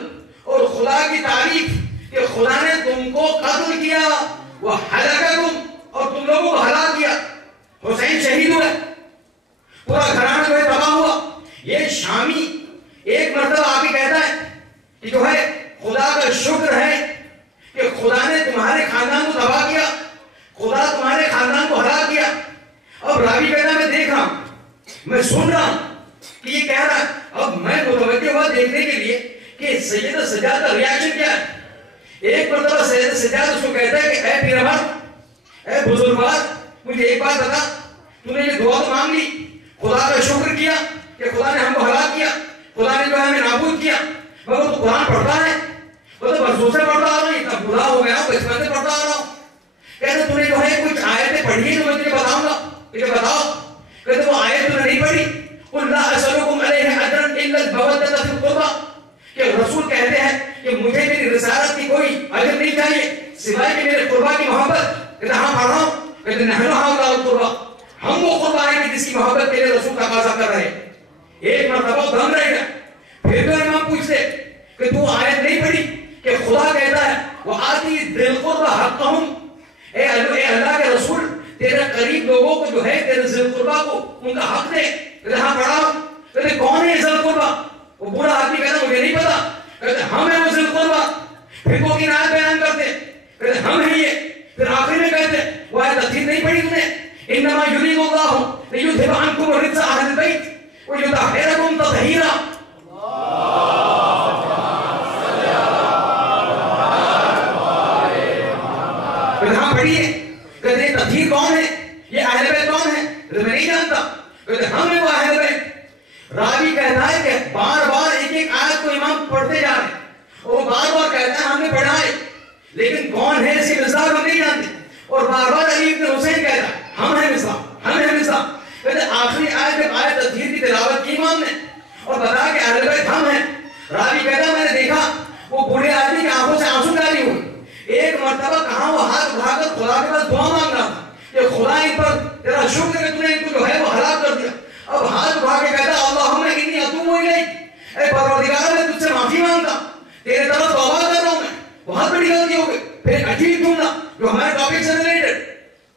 اور خدا کی تعریف کہ خدا نے تم کو قتل کیا، وہ ہلاککم، اور تم لوگوں کو ہلاک کیا. حسین شہید ہوئے، پورا گھرانہ جو ہے تباہ ہوا. یہ شامی ایک مرتبہ آ کے کہتا ہے کہ جو ہے خدا کا شکر ہے کہ خدا نے تمہارے خاندان کو تباہ کیا، خدا تمہارے خاندان کو ہلاک کیا. اب راوی کہتا ہے میں دیکھ رہا ہوں، میں سن رہا ہوں کہ یہ کہہ رہا ہے. اب میں متوجہ ہوا دیکھنے کے لیے کہ سید سجاد کا ریاکشن کیا ہے. ایک مرتبہ سید سجاد اس کو کہتا ہے کہ اے پیرمرد، اے بزرگوار، مجھے ایک بات بتا، تو نے یہ دعا تو مانگ لی، خدا کا شکر کیا کہ خدا نے ہم کو ہلاک کیا، خدا نے جو ہے ہمیں نابود کیا، مگر تو قرآن پڑھتا ہے، وہ تو برسوں سے پڑھتا آ رہا ہوں، اتنا بوڑھا ہو گیا بچپن سے پڑھتا آ رہا ہوں. کہتے تو نے جو ہے کچھ آیتیں پڑھی ہیں جو میں تجھے بتاؤں گا، مجھے بتاؤ. کہتے وہ آیت تو نے نہیں پڑھی، قل لا اسألکم علیہ اجرا الا المودۃ فی القربى، کہ رسول کہتے ہیں کہ مجھے میری رسالت کی کوئی اجر نہیں چاہیے سوائے کہ میرے قربا کی محبت. کہتے ہاں پڑھ رہا ہوں. کہتے نحن هؤلاء القربى، ہم وہ قربا ہیں کہ جس کی محبت کے لیے رسول تقاضا کر رہے ہیں. ایک مرتبہ دم رہ گیا. پھر تو امام پوچھتے کہ تو آیت نہیں پڑھی کہ خدا کہتا ہے وآتی ذی القربى حقهم، اے اللہ کے رسول تیرے قریب لوگوں کو جو ہے تیرے ذی القربى کو ان کا حق دے. کہتے ہاں پڑھا. کہتے کون ہے ذی القربى؟ وہ بوڑھا آدمی کہتا مجھے نہیں پتا. کہتے ہم ہیں وہ ذی القربى پھر وہ آیت بیان کرتے کہتے ہم ہیں یہ، پھر آخری میں کہتے وہ آیت تفسیر نہیں پڑھی تم نے، انما یرید اللہ لیذھب عنکم الرجس اہل البیت ویطہرکم تطہیرا. ہاں پڑھیے. کہتے ہیں تطہیر کون ہے، یہ اہل بیت کون ہے، میں نہیں جانتا. کہتے ہم ہیں وہ اہل بیت. راوی کہتا ہے کہ بار بار ایک ایک آیت کو امام پڑھتے جا رہے ہیں، اور وہ بار بار کہتا ہے ہم نے پڑھا ہے لیکن کون ہے اس کے مصداق ہم نہیں جانتے. اور بار بار علی بن حسین کہتا ہے ہم ہیں مصداق، ہم ہیں مصداق. کہتے آخری آیت جب آیت تطہیر کی تلاوت کی امام نے اور بتا کہ اہل بیت ہم ہیں، راوی کہتا میں نے دیکھا وہ بوڑھے آدمی کی آنکھوں سے آنسو جاری ہوئے. ایک مرتبہ کہاں وہ ہاتھ اٹھا کر خدا کے پاس دعا مانگ رہا تھا کہ خدا ان پر تیرا شکر ہے کہ تو نے ان کو جو ہے وہ ہلاک کر دیا. اب ہاتھ اٹھا کے کہتا اللہم انی اتوب الیک، اے پروردگار میں تجھ سے معافی مانگتا، تیرے طرف توبہ کر رہا ہوں میں، بہت بڑی غلطی ہو گئی. پھر عجیب جملہ جو ہمارے ٹاپک سے ریلیٹڈ،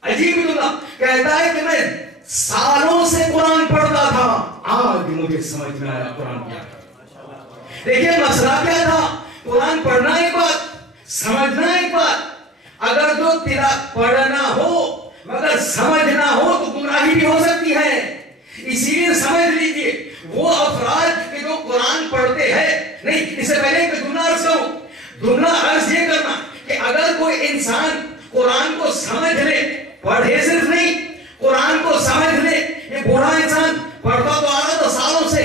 عجیب جملہ کہتا ہے کہ میں سالوں سے قرآن پڑھتا تھا، آج مجھے سمجھ میں آیا قرآن کیا تھا. دیکھیں مسئلہ کیا تھا، قرآن پڑھنا ایک بات، سمجھنا ایک بات. اگر جو تیرا پڑھنا ہو مگر سمجھنا ہو تو گمراہی بھی ہو سکتی ہے. اسی لیے سمجھ لیجئے وہ افراد کہ جو قرآن پڑھتے ہیں، نہیں اس سے پہلے کہ جملہ عرض کروں، جملہ عرض یہ کرنا کہ اگر کوئی انسان قرآن کو سمجھ لے، پڑھے صرف نہیں قرآن کو سمجھ لے. یہ بوڑھا انسان پڑھتا تو آ رہا تھا سالوں سے،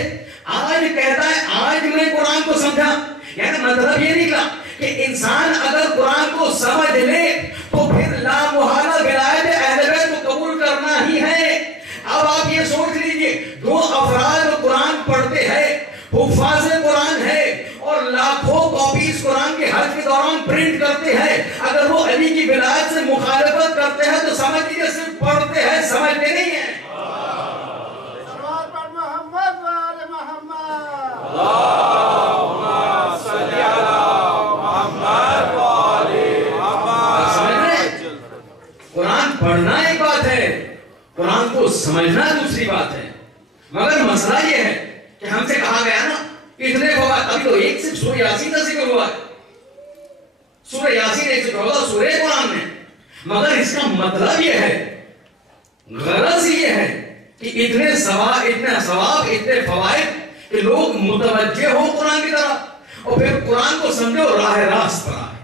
آج کہتا ہے آج میں قرآن کو سمجھا. یعنی مطلب یہ نکلا کہ انسان اگر قرآن کو سمجھ لے تو پھر لا محالہ ولایت اہل بیت کو قبول کرنا ہی ہے. اب آپ یہ سوچ لیجئے دو افراد قرآن پڑھتے ہیں، حفاظ قرآن ہے اور لاکھوں کاپیز قرآن کے حج کے دوران پرنٹ کرتے ہیں، اگر وہ علی کی ولایت سے مخالفت کرتے ہیں تو سمجھ لیجیے صرف پڑھتے ہیں، سمجھتے نہیں ہیں. قرآن پڑھنا ایک بات ہے، قرآن کو سمجھنا دوسری بات ہے. مگر مسئلہ یہ ہے کہ ہم سے کہا گیا نا اتنے فوائد، ابھی تو ایک سے سورہ یاسین کا ذکر ہوا ہے، سورہ یاسین ایک سے 14 سورہ قرآن میں. مگر اس کا مطلب یہ ہے، غرض یہ ہے کہ اتنے ثواب اتنے فوائد کہ لوگ متوجہ ہو قرآن کی طرف اور پھر قرآن کو سمجھو راہ راست پر آئے.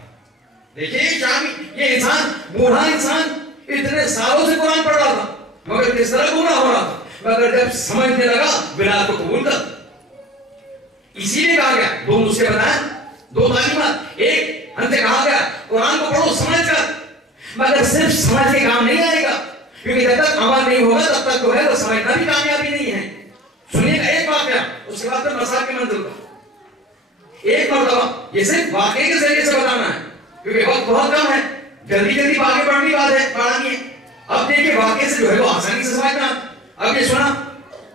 دیکھیے شامی یہ انسان بوڑھا انسان اتنے سالوں سے قرآن پڑھ رہا تھا مگر کس طرح گمراہ ہو رہا تھا، مگر جب سمجھنے لگا ولایت کو قبول کر. اسی لیے کہا گیا دو نسخے بتائیں، دو تعلیمات. ایک ہم سے کہا گیا قرآن کو پڑھو سمجھ کر، مگر صرف سمجھ کے کام نہیں آئے گا کیونکہ جب تک عمل نہیں ہوگا تب تک جو ہے وہ سمجھنا بھی کامیابی نہیں ہے. سنیے گا ایک واقعہ، اس کے بعد پھر مسائل کی منزل کا. ایک مرتبہ یہ صرف واقعے کے ذریعے سے بتانا ہے کیونکہ وقت بہت کم ہے، جلدی آگے بڑھنی بات ہے، پڑھانی ہے. اب دیکھیے واقعے سے جو ہے وہ آسانی سے سمجھنا. اب یہ سنا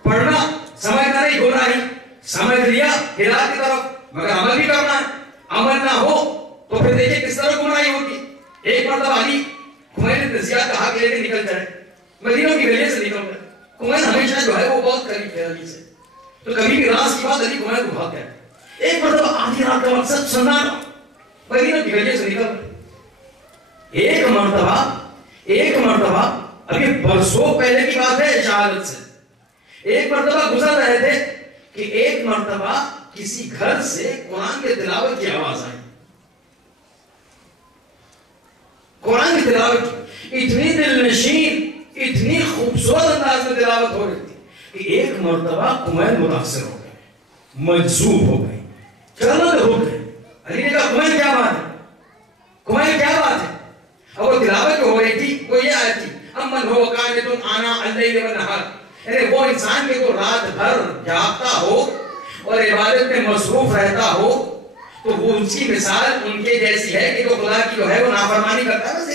پڑھنا سمجھنا نہیں گمراہی، سمجھ لیا ہدایت کی طرف مگر عمل بھی کرنا ہے. عمل نہ ہو تو پھر دیکھیے کس طرح گمراہی ہوگی. ایک مرتبہ علی خمین نے زیاد کہا کہ لے کے نکل جائے، مدینہ کی وجہ سے نکل گئے. خمین ہمیشہ جو ہے وہ بہت قریب ہے علی سے، تو کبھی بھی راز کی بات علی خمین کو بھاگتا ہے. ایک مرتبہ آدھی رات کا مقصد سننا مدینہ کی وجہ سے نکل گئے. ایک مرتبہ ابھی برسوں پہلے کی بات ہے شہادت سے، ایک مرتبہ گزر رہے تھے کہ ایک مرتبہ کسی گھر سے قرآن کے تلاوت کی آواز آئی. قرآن کی تلاوت اتنی دل نشین اتنی خوبصورت انداز میں تلاوت ہو رہی تھی کہ ایک مرتبہ خمین متاثر ہو گئے، مجذوب ہو گئے، چلنے ہو گئے. علی نے کہا خمین کیا بات ہے، خمین کیا بات ہے. اب وہ تلاوت جو ہو رہی تھی وہ یہ آیت تھی امن ہو قانت آناء اللیل والنہار، یعنی وہ انسان کے جو رات بھر جاگتا ہو اور عبادت میں مصروف رہتا ہو تو وہ اس کی مثال ان کے جیسی ہے کہ جو خدا کی جو ہے وہ نافرمانی کرتا ہے. بس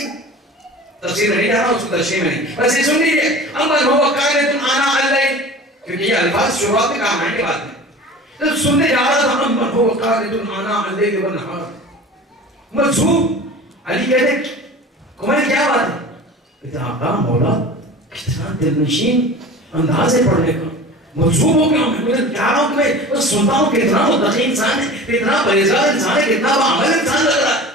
تفسیر میں نہیں جا رہا ہوں، اس کو تشریح میں نہیں، بس یہ سن لیجیے امن ہو قانت آناء اللیل، کیونکہ یہ الفاظ شروعات میں کام آئیں گے بعد میں. تو سننے جا رہا تھا امن ہو قانت آناء اللیل والنہار، مجذوب. علی کہتے ہیں خمین کیا بات ہے، کہتے ہیں آقا مولا کتنا دل نشین انداز ہے پڑھنے کا، مجذوب ہو گیا ہوں. میں کہہ رہا ہوں کہ میں سنتا ہوں کتنا متقی انسان ہے، کتنا پرہیزگار انسان ہے، کتنا باعمل انسان لگ رہا ہے.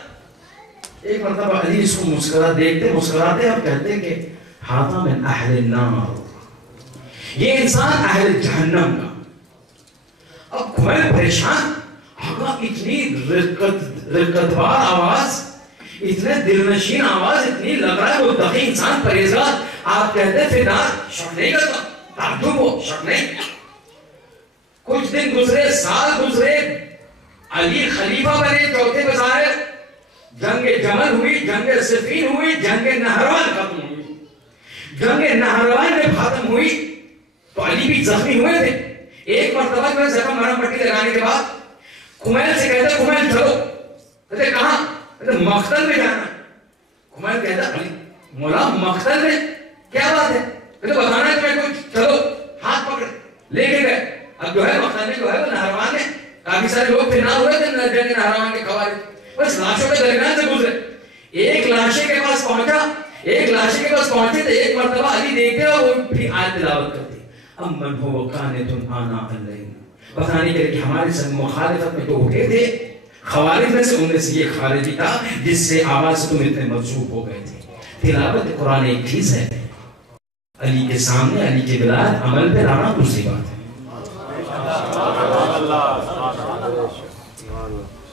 مرتبہ علی اس کو مسکراتے اور کہتے کہ ہذا من اہل النار، یہ انسان اہل جہنم کا۔ اب کمیل پریشان، آقا اتنی رقتبار آواز، اتنے دلنشین آواز، اتنی لگ رہا ہے وہ تقی انسان پرہیزگار، آپ کہتے فدار شک نہیں کرتا، تعجب ہو شک نہیں۔ کچھ دن گزرے، سال گزرے، علی خلیفہ بنے، چوتھے بظاہر جنگ جمل ہوئی، جنگ صفین ہوئی، جنگ نہروان ختم ہوئی۔ جنگ نہروان میں ختم ہوئی تو علی بھی زخمی ہوئے تھے۔ ایک مرتبہ جو ہے زخم مرہم پٹی لگانے کے بعد کمیل سے کہتے کمیل چلو، کہتے کہاں؟ کہتے مقتل میں جانا۔ کمیل کہتا علی مولا مقتل میں کیا بات ہے؟ کہتے بتانا ہے تمہیں کچھ، چلو ہاتھ پکڑے لے کے گئے۔ اب جو ہے مقتل میں جو ہے وہ نہروان میں کافی سارے لوگ پھر نہ ہوئے تھے جنگ نہروان کے خوارج، بس لاشوں کے درمیان سے گزرے۔ ایک لاشے کے پاس پہنچے تو ایک مرتبہ علی دیکھتے اور وہ پھر آیت تلاوت کرتے امن هو قانت آناء اللیل، بتانے کے لیے کہ ہمارے سب مخالفت میں تو اٹھے تھے خوارج میں سے، ان میں سے یہ خارجی تھا جس سے آواز تم اتنے مجذوب ہو گئے تھے۔ تلاوت قرآن ایک چیز ہے، علی کے سامنے علی کے بلاد عمل پہ لانا دوسری بات ہے۔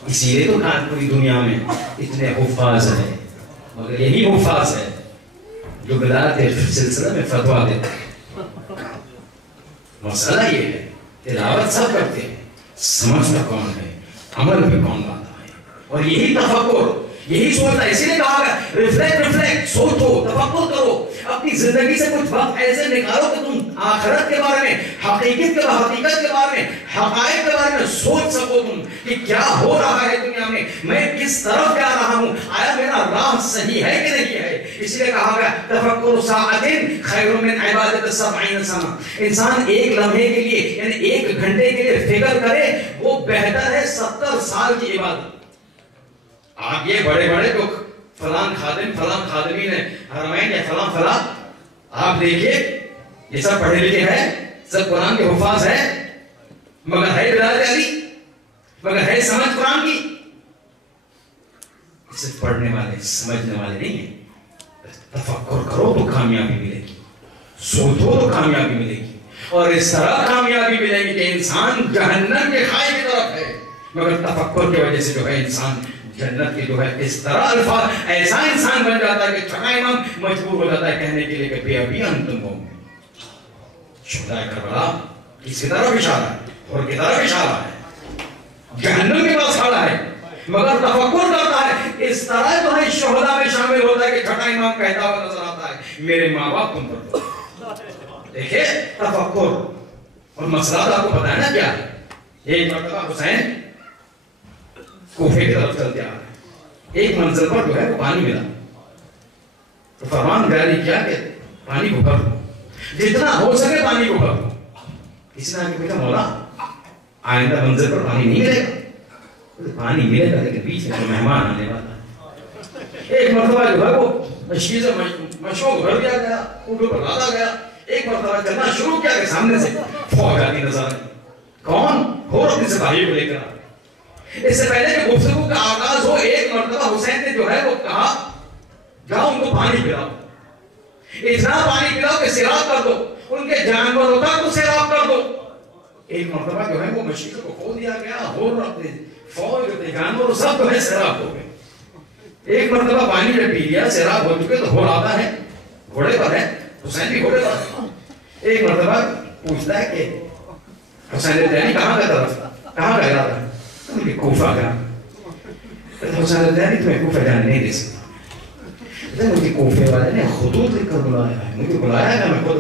اسی لیے تو کہا پوری دنیا میں اتنے حفاظ ہیں، مگر یہی حفاظ ہے جو بلاد سلسلہ میں فتویٰ دیتے ہیں۔ مسئلہ یہ ہے تلاوت سب کرتے ہیں، سمجھتا کون ہے، عمل پہ کون لاتا ہے، اور یہی تفکر، یہی سوچتا ہے۔ اسی لیے کہا گیا ریفلیکٹ، سوچو، تفکر کرو، اپنی زندگی سے کچھ وقت ایسے نکالو کہ تم آخرت کے بارے میں، حقیقت کے بارے میں، حقائق کے بارے میں سوچ سکو تم کہ کیا ہو رہا ہے دنیا میں، میں کس طرف جا رہا ہوں، آیا میرا راہ صحیح ہے کہ نہیں ہے۔ اس لیے کہا گیا تفکر ساعۃ خیر من عبادت 70 سنہ، انسان ایک لمحے کے لیے یعنی ایک گھنٹے کے لیے فکر کرے وہ بہتر ہے 70 سال کی عبادت۔ آپ یہ بڑے بڑے جو فلان خادم فلان خادمین ہیں حرمین یا فلان فلان، آپ دیکھیے یہ سب پڑھے لکھے ہیں، سب قرآن کے حفاظ ہیں، مگر ہے بلاد علی، مگر ہے سمجھ قرآن کی؟ صرف پڑھنے والے سمجھنے والے نہیں ہیں۔ تفکر کرو تو کامیابی ملے گی، سوچو تو کامیابی ملے گی، اور اس طرح کامیابی ملے گی کہ انسان جہنم کے خائے کی طرف ہے، مگر تفکر کی وجہ سے جو ہے انسان جنت کے جو ہے اس طرح الفاظ ایسا انسان بن جاتا ہے کہ چھٹا امام مجبور ہو جاتا ہے کہنے کے لیے کہ بے ابی انتم ہو۔ شہدائے کربلا کس کی طرف اشارہ ہے؟ اور کی طرف اشارہ ہے، جہنم کے پاس کھڑا ہے، مگر تفکر کرتا ہے اس طرح جو ہے شہداء میں شامل ہوتا ہے کہ چھٹا امام کہتا ہوا نظر آتا ہے میرے ماں باپ تم پر دو۔ دیکھیں تفکر، اور مسئلہ آپ کو پتا ہے نا کیا ہے؟ ایک مرتبہ حسین کوفے کی طرف چلتے آ رہے ہیں، ایک منزل پر جو ہے وہ پانی ملا تو فرمان جاری کیا کہ پانی کو بھر دو، جتنا ہو سکے پانی کو بھر دو۔ کسی نے آگے پوچھا مولا آئندہ منزل پر پانی نہیں ملے گا؟ پانی ملے گا لیکن بیچ میں مہمان آنے والا ہے۔ ایک مرتبہ جو ہے وہ مشکل سے مشہور بھر دیا گیا، اوپر پر لادا گیا، ایک مرتبہ چلنا شروع کیا کہ سامنے سے فوج آتی نظر آئی، کون ہو اپنے سپاہی کو لے کر آ۔ اس سے پہلے کہ گفتگو کا آغاز ہو ایک مرتبہ حسین نے جو ہے وہ کہا جاؤ ان کو پانی پلاؤ، اتنا پانی پلاؤ کہ سیراب کر دو، ان کے جانوروں تک کو سیراب کر دو۔ ایک مرتبہ جو ہے وہ مشیقوں کو کھول دیا گیا، اور اپنے فوج اپنے جانور سب جو ہے سیراب ہو گئے۔ ایک مرتبہ پانی جب پی لیا سیراب ہو چکے تو ہو آتا ہے گھوڑے پر ہے، حسین بھی گھوڑے پر ہے۔ ایک مرتبہ پوچھتا ہے کہ حسین الدینی کہاں کا طرف کہاں کا ارادہ ہے؟ مجھے کوفہ کا۔ حسین الدینی تمہیں کوفہ جانے نہیں دے سکتا، مجھے کوفے والے نے خطوط لکھ کر بلایا ہے، مجھے بلایا ہے، میں خود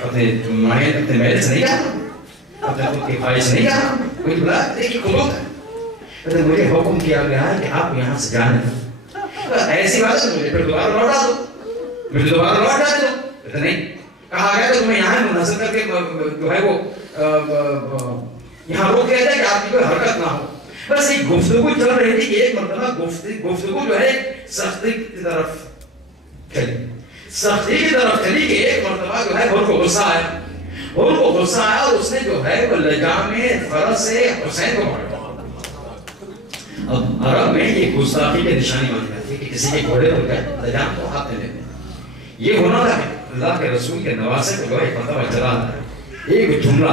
اپنے مائن اپنے میرے سے نہیں جاتا، اپنے خود کی خواہش سے نہیں جاتا، مجھے بلایا دیکھیے خطوط ہے، مجھے حکم کیا گیا ہے کہ آپ یہاں سے جانے دو۔ ایسی بات ہے مجھے پھر دوبارہ لوٹا دو، مجھے دوبارہ لوٹ جانے دو۔ نہیں، کہا گیا کہ تمہیں یہاں منحصر کر کے جو ہے وہ یہاں روک دیا جائے کہ آپ کی کوئی حرکت نہ ہو۔ بس ایک گفتگو چل رہی تھی کہ ایک مرتبہ گفتگو جو ہے سختی کی طرف چلی کہ ایک مرتبہ جو ہے ان کو غصہ آیا اور اس نے جو ہے وہ لجام میں فرس سے حسین کو پکڑا اب عرب میں یہ گستاخی کی نشانی مانی جاتی ہے کہ کسی کے گھوڑے پر گئے لجام کو ہاتھ میں لیتے ہیں. یہ ہونا تھا کہ اللہ کے رسول کے نواسے کو جو ایک مرتبہ چلا ہے ایک جملہ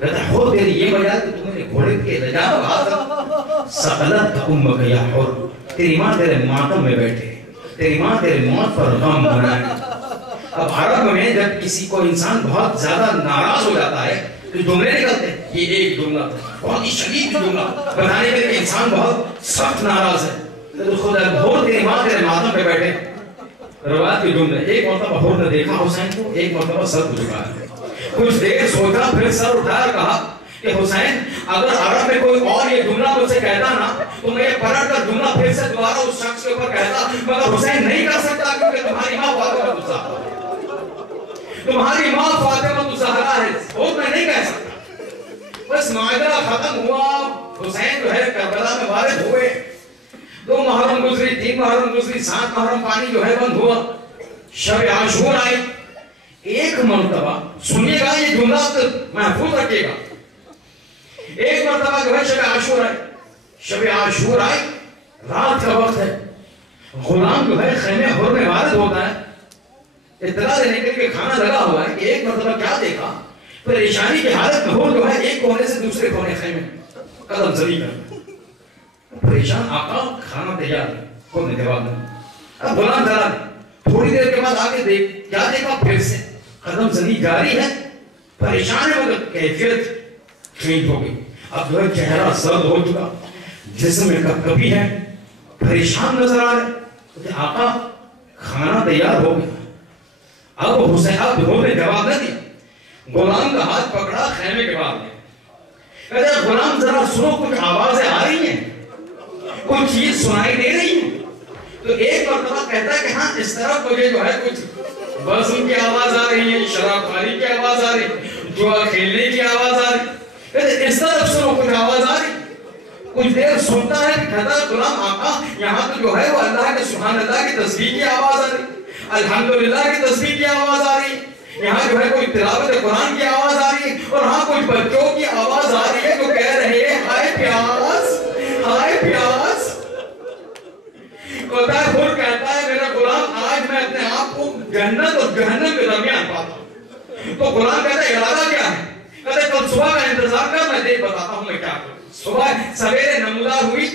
کہتا ہے ہو تیری یہ وجہ کہ تم نے گھوڑے کے لجام ہاتھ سقلت امک یا حر تیری ماں تیرے ماتم میں بیٹھے تیری ماں تیرے موت پر غم بنائے. اب عرب میں جب کسی کو انسان بہت زیادہ ناراض ہو جاتا ہے تو جملے نکلتے ہیں. یہ ایک جملہ بہت ہی شدید جملہ بتانے کے لیے انسان بہت سخت ناراض ہے تو خدا بہت تیری ماں تیرے ماتم پہ بیٹھے. روایت کے جملے ایک مرتبہ حور نے دیکھا حسین کو ایک مرتبہ سر کو جھکایا کچھ دیر سوچا پھر سر اٹھایا کہا کہ حسین اگر عرب میں کوئی اور یہ جملہ مجھ سے کہتا نا تو میں یہ پلٹ کر جملہ پھر سے دوبارہ اس شخص کے اوپر کہتا مگر حسین نہیں کر سکتا کیونکہ تمہاری ماں فاطمہ الزہرا تمہاری ماں فاطمہ الزہرا ہے وہ میں نہیں کہہ سکتا. بس معاملہ ختم ہوا. حسین جو ہے کربلا میں وارد ہوئے 2 محرم گزری 3 محرم گزری 7 محرم پانی جو ہے بند ہوا. شب عاشور آئی. ایک مرتبہ سنیے گا یہ جملہ محفوظ رکھیے گا. ایک مرتبہ جو ہے شب عاشور آئی. شب عاشور آئی رات کا وقت ہے. غلام جو ہے خیمے حر میں وارد ہوتا ہے اطلاع دینے کے لیے کھانا لگا ہوا ہے کہ ایک مرتبہ کیا دیکھا پریشانی کی حالت میں حر جو ہے ایک کونے سے دوسرے کونے خیمے قدم زنی کرتا. پریشان آقا کھانا تیار ہے خود نے جواب دیا. اب غلام ذرا تھوڑی دیر کے بعد آگے دیکھ کیا دیکھا پھر سے قدم زنی جاری ہے. پریشان ہے مگر کیفیت چینج ہو گئی. اب جو ہے چہرہ سرد ہو چکا جسم میں کبھی ہے پریشان نظر آ رہے. آقا کھانا تیار ہو گیا. اب حسین اب نے جواب نہ دیا. غلام کا ہاتھ پکڑا خیمے کے بعد کہتے غلام ذرا سنو کچھ آوازیں آ رہی ہیں کوئی چیز سنائی دے رہی ہے. تو ایک مرتبہ کہتا ہے کہ ہاں اس طرف مجھے جو ہے کچھ بزم کی آواز آ رہی ہے شراب خواری کی آواز آ رہی جوا کھیلنے کی آواز آ رہی. کہتے اس طرف سنو کچھ آواز آ رہی. کچھ دیر سنتا ہے کہ کہتا غلام آقا یہاں تو جو ہے وہ اللہ کے سبحان اللہ کی تسبیح کی آواز آ رہی الحمدللہ کی تسبیح کی آواز آ رہی. یہاں جو ہے کوئی تلاوت قرآن کی آواز آ رہی ہے اور ہاں کچھ بچوں کی آواز آ رہی ہے جو کہہ رہے ہیں ہائے پیاس ہائے پیاس. خود کہتا ہے میرا غلام آج میں اپنے آپ کو جنت اور جہنم کے درمیان پاتا ہوں. تو غلام کہتا ہے ارادہ کیا ہے. کہتے کل صبح کا انتظار کر میں دیکھ بتاتا ہوں میں کیا کروں. صبح سویرے نمودار ہوئی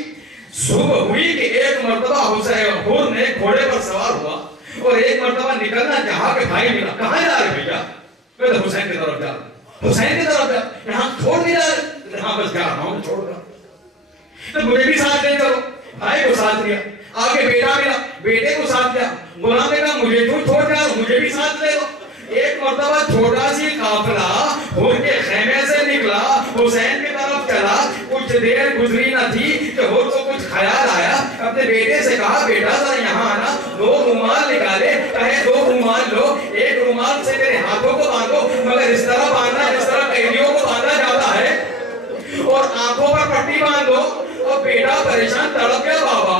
صبح ہوئی کہ ایک مرتبہ حسین حور نے گھوڑے پر سوار ہوا اور ایک مرتبہ نکلنا چاہا کہ بھائی ملا کہاں جا رہے بھیا. میں حسین کی طرف جا حسین کی طرف جا یہاں چھوڑ نہیں جا رہے. ہاں بس جا رہا ہوں چھوڑ رہا. تو مجھے بھی ساتھ لے چلو. بھائی کو ساتھ لیا. آگے بیٹا ملا بیٹے کو ساتھ لیا. غلام نے کہا مجھے کیوں چھوڑ جا مجھے بھی ساتھ لے لو. ایک مرتبہ چھوٹا سی قافلہ حور کے خیمے سے نکلا حسین کی طرف چلا. کچھ دیر گزری نہ تھی کہ حور کو کچھ خیال آیا. اپنے بیٹے سے کہا بیٹا ذرا یہاں آنا. 2 رومال نکالے کہے 2 رومال لو. ایک رومال سے میرے ہاتھوں کو باندھو مگر اس طرح باندھنا جس طرح قیدیوں کو باندھا جاتا ہے اور آنکھوں پر پٹی باندھو. اور بیٹا پریشان تڑپ گیا بابا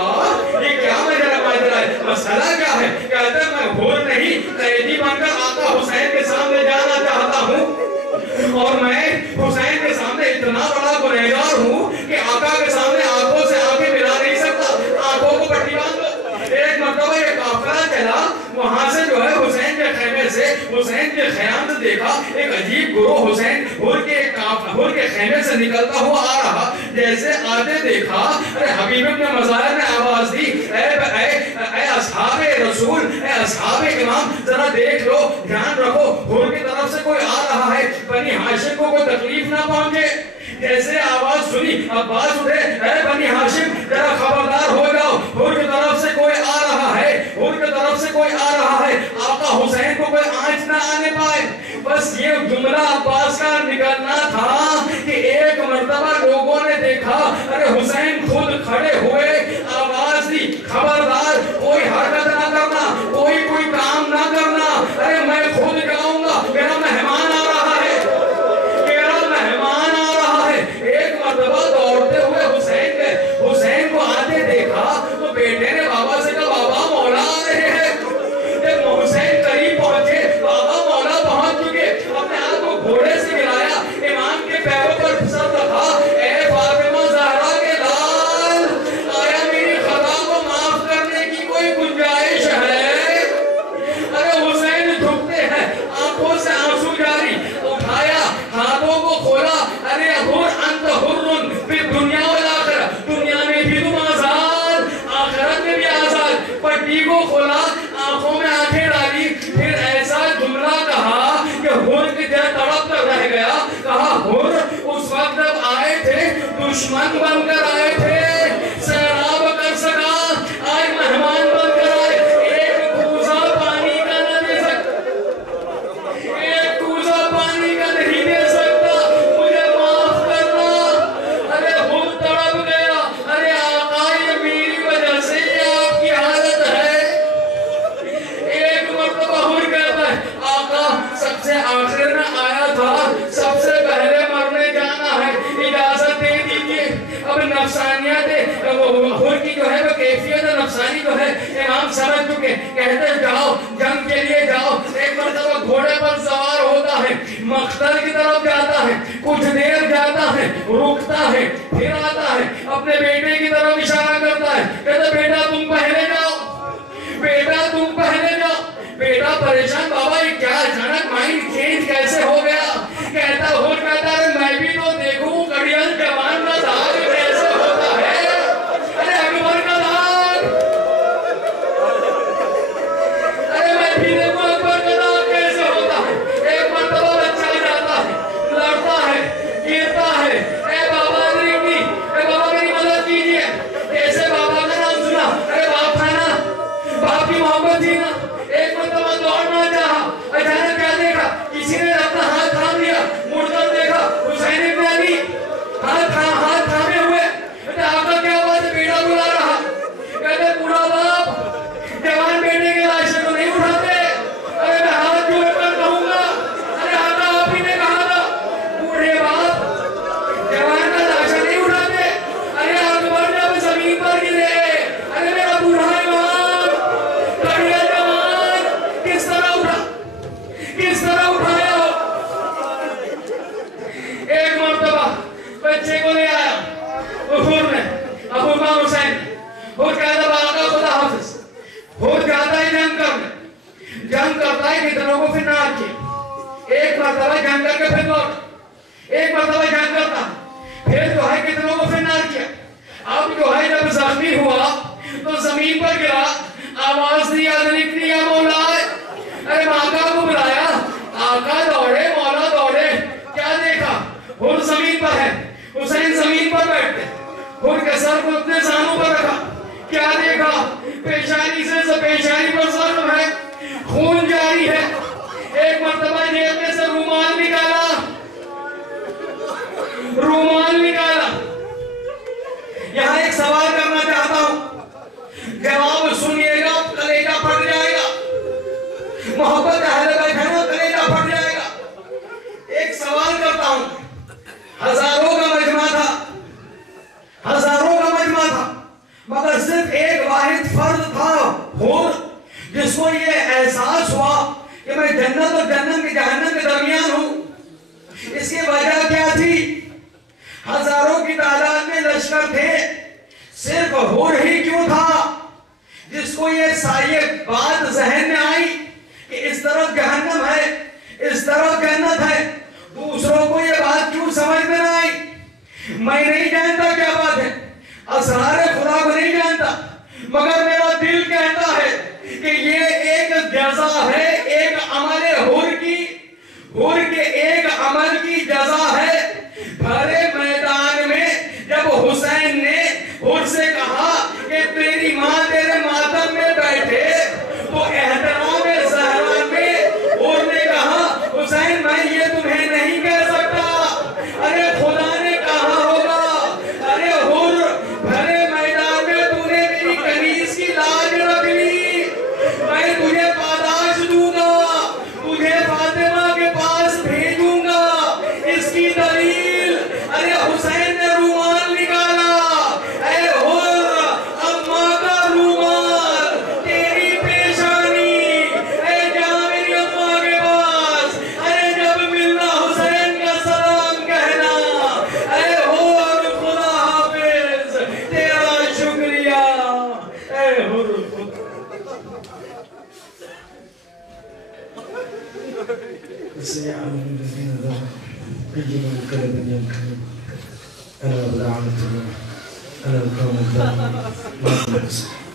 یہ کیا ماجرا ہے مسئلہ کیا ہے. کہتے ہیں میں حور نہیں قیدی بن کر آقا حسین کے سامنے جانا چاہتا ہوں اور میں حسین کے سامنے اتنا بڑا گنہگار ہوں کہ آقا کے سامنے آنکھوں سے آنکھیں ملا نہیں سکتا. آنکھوں کو پٹی باندھ دو. ایک مرتبہ یہ قافلہ چلا وہاں سے جو ہے حسین کے خیمے سے حسین کے خیام سے دیکھا ایک عجیب گروہ حسین حور کے خیمے سے نکلتا ہوا آ رہا. جیسے آتے دیکھا ارے حبیب ابن مظاہر نے آواز دی اے اصحاب رسول اے اصحاب امام ذرا دیکھ لو دھیان رکھو حور کی طرف سے کوئی آ رہا ہے بنی ہاشم کو کوئی تکلیف نہ پہنچے. جیسے آواز سنی عباس اٹھے اے بنی ہاشم ذرا خبردار ہو جاؤ حور کی طرف سے کوئی آ رہا ہے حور کی طرف سے کوئی آ رہا ہے. آقا حسین کو کوئی آنچ نہ آنے پائے. بس یہ جملہ عباس کا نکلنا تھا کہ ایک مرتبہ لوگوں نے دیکھا ارے حسین خود کھڑے ہوئے آواز دی خبردار کوئی حرکت نہ کرنا کوئی کام نہ کرنا. ارے میں خود جاؤں گا میرا مہمان آ رہا ہے میرا مہمان آ رہا ہے. ایک مرتبہ دوڑتے ہوئے حسین کو دشمن بن کر آئے تھے سیراب کر سکا، آج مہمان بن کر آئے، ایک کوزہ پانی کا نہ دے سکتا، ایک کوزہ پانی کا نہیں دے سکتا، مجھے معاف کرنا، ارے خود تڑپ گیا، ارے آقا یہ میری وجہ سے یہ آپ کی حالت ہے۔ ایک مرتبہ ہور کہتا ہے آقا سب سے آخر میں آیا تھا، سب سے پہلے مرنے جانا ہے، اجازت دے دیجئے۔ اب نفسانیت ہور کی جو ہے وہ کیفیت نفسانی جو ہے امام سمجھ چکے، کہتے جاؤ جنگ کے لیے جاؤ۔ ایک مرتبہ گھوڑے پر سوار ہوتا ہے، مقتل کی طرف جاتا ہے، کچھ دیر جاتا ہے، رکتا ہے، پھر آتا ہے، اپنے بیٹے کی طرف اشارہ کرتا ہے، کہتا بیٹا تم پہلے جاؤ، بیٹا تم پہلے جاؤ۔ بیٹا پریشان، بابا یہ کیا اچانک مائنڈ چینج کیسے ہو گیا؟ کہتا ہو کہتا ہے میں بھی تو دیکھوں کڑیل جوان کا داغ کیسے ہوتا ہے، ارے اکبر کا داغ، ارے میں بھی دیکھوں اکبر کا داغ کیسے ہوتا ہے۔ ایک مرتبہ بچہ جاتا ہے، لڑتا ہے، گرتا ہے، اے بابا دیکھنی، اے بابا میری مدد کیجئے، کیسے بابا کا نام سنا، ارے باپ تھا نا، باپ کی محبت تھی نا۔ ایک مرتبہ دوڑنا چاہا، اچانک کیا دیکھا، کسی نے اپنا ہاتھ تھام لیا، مڑ کر دیکھا حسین ابن علی ہاتھ تھامے ہوئے، کہتے آقا کیا بات ہے، بیٹا بلا رہا، کہتے بوڑھا باپ جوان بیٹے کے لاشیں تو نہیں اٹھاتے، ارے میں ہاتھ جوڑ کر کہوں گا، ارے آقا آپ ہی نے کہا تھا بوڑھے باپ جوان کا لاشیں نہیں اٹھاتے، ارے اکبر جب زمین پر گرے، ارے میرا بوڑھا امام کڑیا جوان کس طرح اٹھایا ہو۔ ایک مرتبہ بچے کو لے آیا حضور نے، ابو امام حسین، وہ کہتا آقا خدا حافظ، وہ جاتا ہے جنگ کرنے، جنگ کرتا ہے کتنوں کو فنار کیا، ایک مرتبہ جنگ کر کے پھر لوٹ، ایک مرتبہ جنگ کرتا پھر جو ہے کتنوں کو فنار کیا۔ اب جو ہے جب زخمی ہوا تو زمین پر گرا، آواز دیا نکلی یا مولا، ارے آقا کو بلایا، آقا دوڑے، مولا دوڑے، کیا دیکھا حور زمین پر ہے، حسین زمین پر بیٹھتے، حور کے سر کو اپنے زانوں پر رکھا، کیا دیکھا پیشانی سے پیشانی پر زخم ہے، خون جاری ہے۔ ایک مرتبہ جیب میں سے رومال نکالا، یہاں ایک سوال کرنا چاہتا ہوں، جواب سنیے گا کلیجہ پھٹ جائے گا، محبت اہل بیت ہے نا کلیجہ پھٹ جائے گا۔ ایک سوال کرتا ہوں، ہزاروں کا مجمع تھا، مگر صرف ایک واحد فرد تھا حور جس کو یہ احساس ہوا کہ میں جنت اور جہنم کے درمیان ہوں۔ اس کی وجہ کیا تھی؟ ہزاروں کی تعداد میں لشکر تھے، صرف حور ہی کیوں تھا جس کو یہ بات ذہن میں آئی کہ اس طرف جہنم ہے، اس طرف جنت ہے، دوسروں کو یہ بات کیوں سمجھ میں نہ آئی؟ میں نہیں جانتا کیا بات ہے، اسرار خدا کو نہیں جانتا، مگر میرا دل کہتا ہے کہ یہ ایک جزا ہے، ایک عمل حور کے ایک عمل کی جزا ہے۔ بھرے میدان میں جب حسین نے حور سے کہا کہ تیری ماں تیرے ماتم میں بیٹھے، تو احترام زہرا میں حور نے کہا حسین میں یہ تمہیں نہیں کہہ سکتا، ارے خدا نے کہا ہوگا، ارے حور بھرے میدان میں تو نے میری کنیز کی لاج رکھ لی، میں تجھے پاداش دوں گا، تجھے فاطمہ کے پاس بھیجوں گا، اس کی دلیل ارے حسین نے رومال نکالا، اے حور اماں کا رومال تیری پیشانی، اے جا میری اماں کے پاس، ارے جب ملنا حسین کا سلام کہنا، اے حور خدا حافظ تیرا شکریہ، اے حور سيعلم الذين ظلموا أي منقلب ينقلب ألا بلعنة الله على القوم الظالمين.